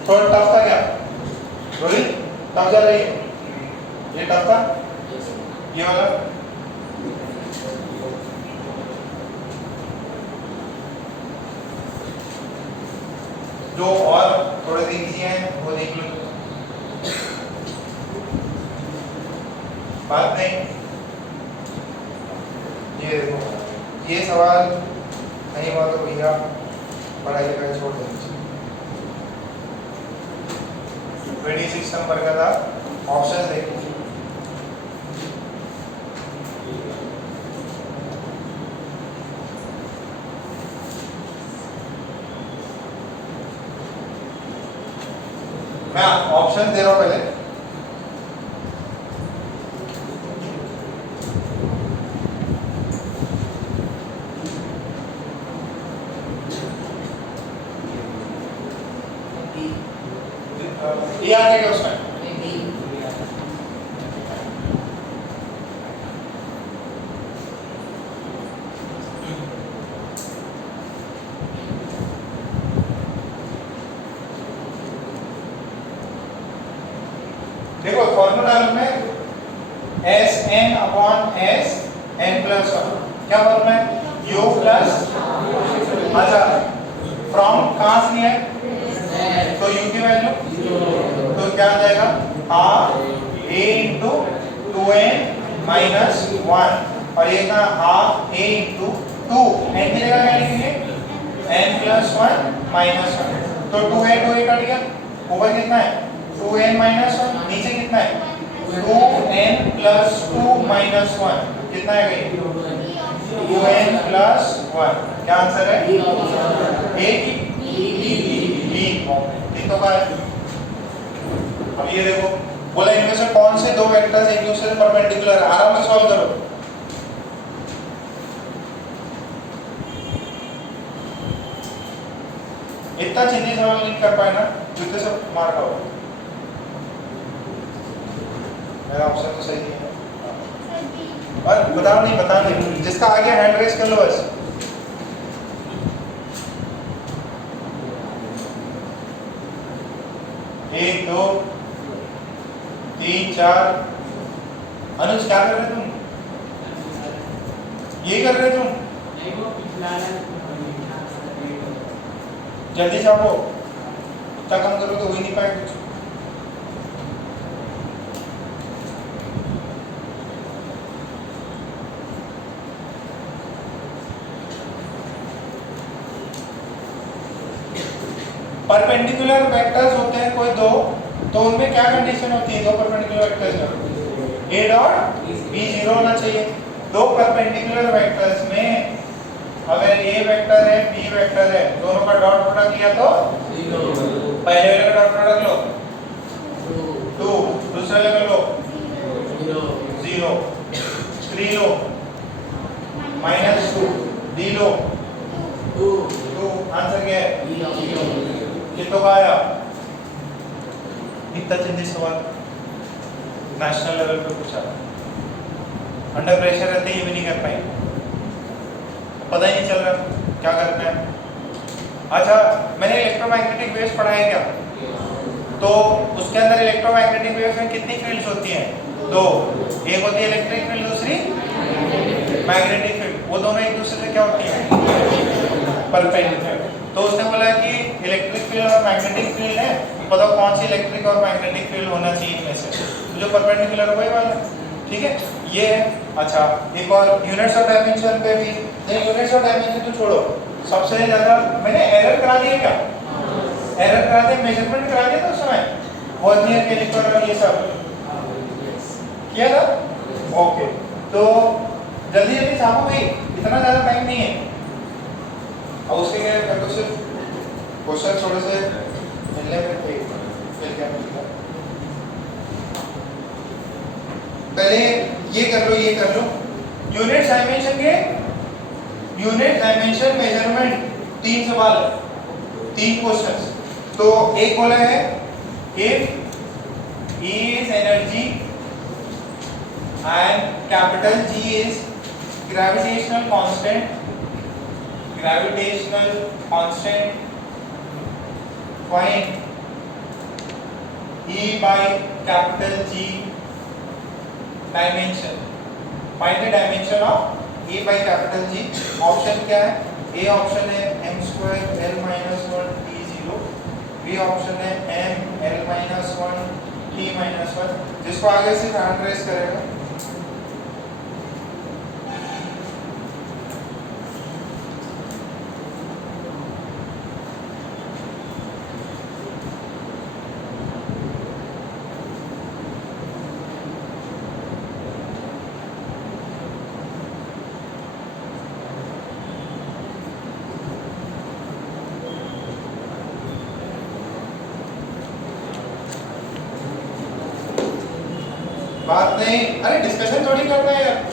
थोड़ा टफ था क्या रोहित, टफ जा रही है, ये टफ था, ये वाला जो और थोड़े से इजी हैं वो देख लो, बात नहीं। ये देखो, ये सवाल नहीं हुआ तो भैया पढ़ाई लिखाई छोड़ देनी चाहिए। 26 नंबर का था, ऑप्शन देखिए। मैं ऑप्शन दे रहा हूं पहले, ये आ जाएगा उसमें देखो फॉर्मूला में S N upon S N plus 1 क्या फॉर्मूला है, यू प्लस, अच्छा फ्रॉम कहां से लिया है, तो यू की वैल्यू तो क्या आ जाएगा हाफ ए इंटू 2n माइनस 1, और ये था हाफ ए इंटू 2, n की जगह क्या लिखेंगे n प्लस 1 माइनस 1, तो 2n 2a कट गया, ऊपर कितना है 2n माइनस 1, नीचे कितना है 2n प्लस 2 माइनस 1, कितना है भाई 2n प्लस 1, क्या आंसर है ए की बी, कितनों का है अब ये देखो बोला इनमें से कौन से दो वेक्टर्स एक दूसरे से परपेंडिकुलर है, आराम से सॉल्व करो। इतना चीजें सॉल्व नहीं कर पाए ना जितने सब मार्क आउट। मेरा ऑप्शन तो सही है और बताओ नहीं बता नहीं, जिसका आगे हैंड रेस कर लो बस। एक दो तीन चार। अनुज क्या कर रहे तुम? ये कर रहे तुम? जल्दी छापो, इतना कम करो तो हो ही नहीं पाए कुछ। परपेंडिकुलर वेक्टर्स होते हैं कोई दो, तो उनमें क्या कंडीशन होती है? दो परपेंडिकुलर वेक्टर्स में ए डॉट बी जीरो होना चाहिए। दो परपेंडिकुलर वेक्टर्स में अगर ए वेक्टर है बी वेक्टर है, दोनों का डॉट प्रोडक्ट लिया तो पहले वाले का डॉट प्रोडक्ट लो 2, दूसरे वाले का लो 0, 3 लो -2, डी लो 2। आंसर क्या है? कितनों का आया? इतना जल्दी सवाल नेशनल लेवल पे पूछा, अंडर प्रेशर रहते ही भी नहीं कर पाएंगे, पता ही नहीं चल रहा क्या करना है। अच्छा मैंने इलेक्ट्रोमैग्नेटिक वेव्स पढ़ा है क्या? तो उसके अंदर इलेक्ट्रोमैग्नेटिक वेव्स में कितनी फील्ड्स होती हैं? दो, एक होती है इलेक्ट्रिक फील्ड, दूसरी मैग्नेटिक फील्ड। वो दोनों एक दूसरे से क्या होती हैं? परपेंडिकुलर। तो उसने बोला कि इलेक्ट्रिक फील्ड और मैग्नेटिक फील्ड है, बताओ कौन सी इलेक्ट्रिक और मैग्नेटिक फील्ड होना चाहिए इनमें से? जो परपेंडिकुलर वही वाला, ठीक है ये है। अच्छा एक और यूनिट्स ऑफ डायमेंशन पे भी, यूनिट्स ऑफ डायमेंशन तो छोड़ो, सबसे ज्यादा मैंने एरर करा दिया क्या? एरर करा दिया, मेजरमेंट करा दिया था उस समय, वर्नियर कैलिपर और ये सब किया था। ओके तो जल्दी जल्दी छापो भाई, इतना ज्यादा टाइम नहीं है। और उसके क्या कर दो, सिर्फ क्वेश्चन थोड़े से मिलने में फिर क्या मिलता है। पहले ये कर लो, ये कर लो। यूनिट डायमेंशन के, यूनिट डायमेंशन मेजरमेंट 3 सवाल, 3 क्वेश्चंस। तो एक बोला है if E is energy and capital G is gravitational constant, find E by capital G dimension, find the dimension of E by capital G। Option क्या है? A option है m² L - 1 T0, B option है m L - 1 T - 1। जिसको आगे से hand raise करेगा बात नहीं, अरे डिस्कशन थोड़ी करना है यार।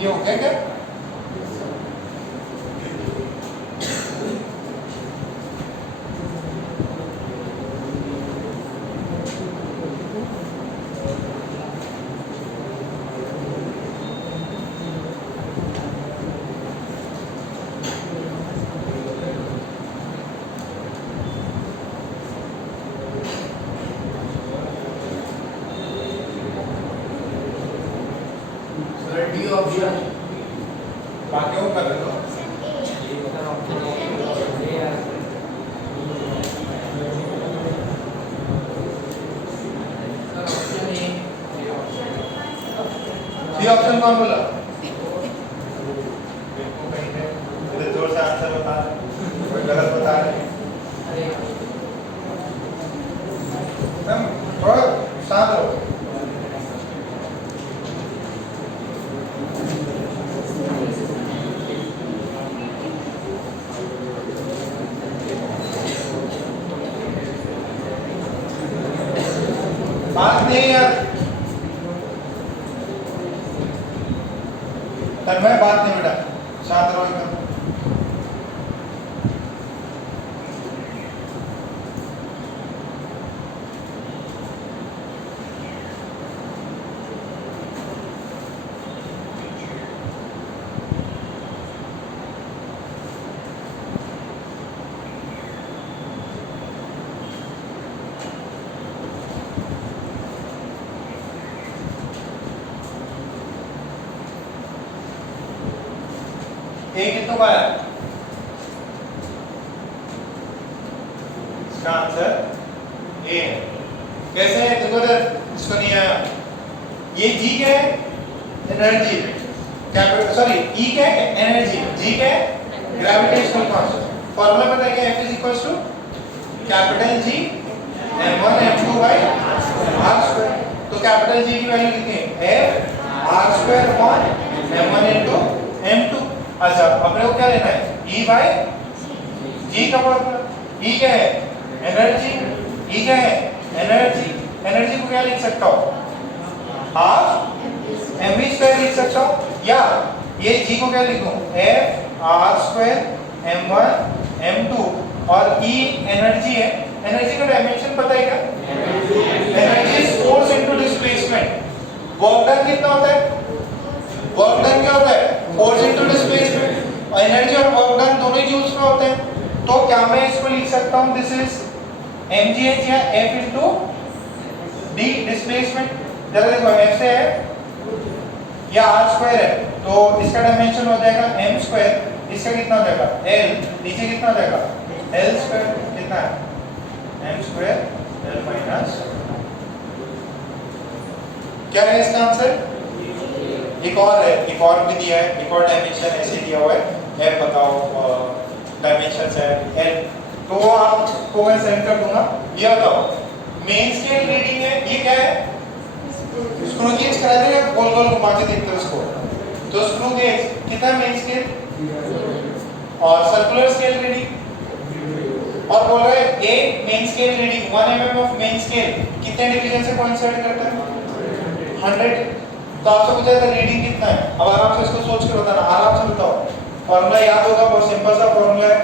ये हो गया क्या? डी ऑप्शन बाकी वो कर रहे हो बी ऑप्शन कौन बोला? इधर जोर से आंसर बता रहे, कोई गलत बता रहे। थोड़ा शांत रहो। बात नहीं यार, तन्मय बात नहीं बेटा, शांत रहो एकदम। ए कितनों का है? इसका आंसर ए है। कैसे है? देखो इधर, इसको नहीं आया। ये जी क्या है? एनर्जी। कैपिटल सॉरी ई क्या है? एनर्जी। जी क्या है? Gravitational constant. फार्मूला पता है क्या? F is equals to capital G m1 m2 by r square। तो कैपिटल G की वैल्यू कितनी है? F r square upon m1 into m2। अच्छा, अपने को क्या लेना है? E by G का फॉर्मूला। E क्या है? एनर्जी। E क्या है? एनर्जी। एनर्जी को क्या लिख सकता हूँ? हाफ mv स्क्वायर लिख सकता हूँ, या ये G को क्या लिखूं? F r square m1 m2 और E एनर्जी है। एनर्जी का डायमेंशन पता है क्या? Energy is force into displacement. Work done कितना होता है? वर्क डन क्या होता है? Force into displacement. एनर्जी और वर्क डन दोनों ही यूज में होते हैं। तो क्या मैं इसको लिख सकता हूं? दिस इज mgh या F इनटू d डिस्प्लेसमेंट। जरा देखो, F से है या r स्क्वायर है, तो इसका डायमेंशन हो जाएगा m स्क्वायर। इसका कितना हो जाएगा? l। नीचे कितना हो जाएगा? l square. कितना है? m square l minus. क्या है इसका आंसर? एक और है, एक और भी दिया है, एक और डायमेंशन ऐसे दिया हुआ है। f बताओ डायमेंशन है l, तो आपको मैं सेंड कर दूंगा। ये बताओ, मेन स्केल रीडिंग है, ये क्या है? स्क्रू गेज करा देगा, गोल गोल घुमा के देखते हो इसको। तो स्क्रू गेज कितना मेन स्केल और सर्कुलर स्केल रीडिंग, और बोल रहे हैं एक main scale reading 1 mm of main scale कितने डिवीजन से कोइंसाइड करता है? 100। तो आपसे पूछा था रीडिंग कितना है। अब आराम से इसको सोच के बताना, आराम से बताओ। फॉर्मूला याद होगा, बहुत सिंपल सा फॉर्मूला है।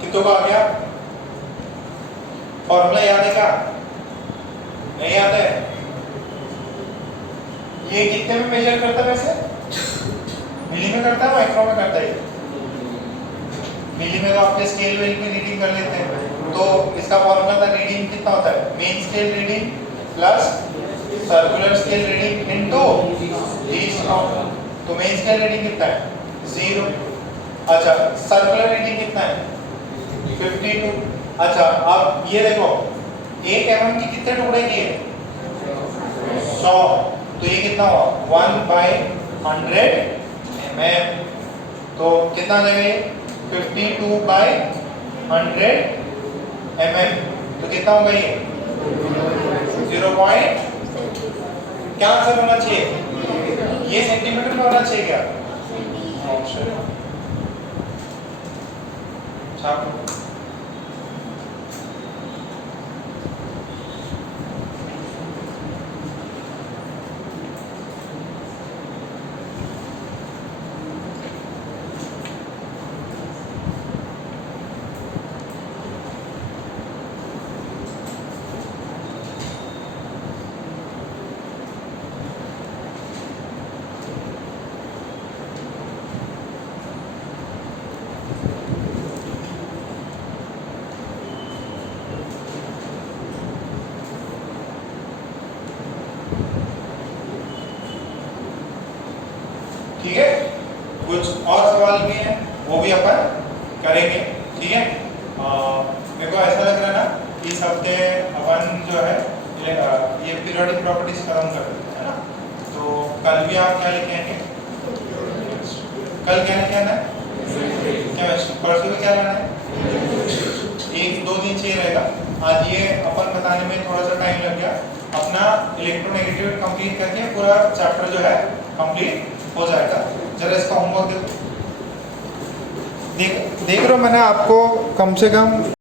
कितनों को आ गया? फॉर्मूला याद है क्या? नहीं याद है? ये कितने में मेजर करता है वैसे? मिली में करता है, माइक्रो में करता है? मिली में तो आपके स्केल वेल में रीडिंग कर लेते हैं। तो इसका फॉर्मूला था, रीडिंग कितना होता है? Main scale reading plus circular scale reading into least count. तो मेन स्केल रीडिंग कितना है? 0। अच्छा, सर्कुलर रीडिंग कितना है? 52। अच्छा, अब ये देखो, 1 mm की कितने टुकड़े किए? 100। तो ये कितना हुआ? 1/100 mm। तो कितना आ जाएगा ये? 52/100 mm। तो कितना होगा ये? 0. क्या आंसर होना चाहिए? ये सेंटीमीटर में होना चाहिए क्या? ऑप्शन छाप लो। ठीक है, कुछ और सवाल भी हैं वो भी अपन करेंगे। ठीक है, मेरे को ऐसा लग रहा है ना कि इस हफ्ते अपन जो है ये पीरियोडिक प्रॉपर्टीज खत्म कर देते हैं ना। तो कल भी आप क्या लेके आएंगे? कल क्या लेके आना है? केमिस्ट्री। परसों भी क्या लाना है? 1-2 दिन चाहिए रहेगा। आज ये अपन बताने में थोड़ा सा टाइम लग गया। अपना इलेक्ट्रोनेगेटिव कंप्लीट करके पूरा चैप्टर जो है कंप्लीट हो जाएगा। जरा इसका होमवर्क देख रहे हो, मैंने आपको कम से कम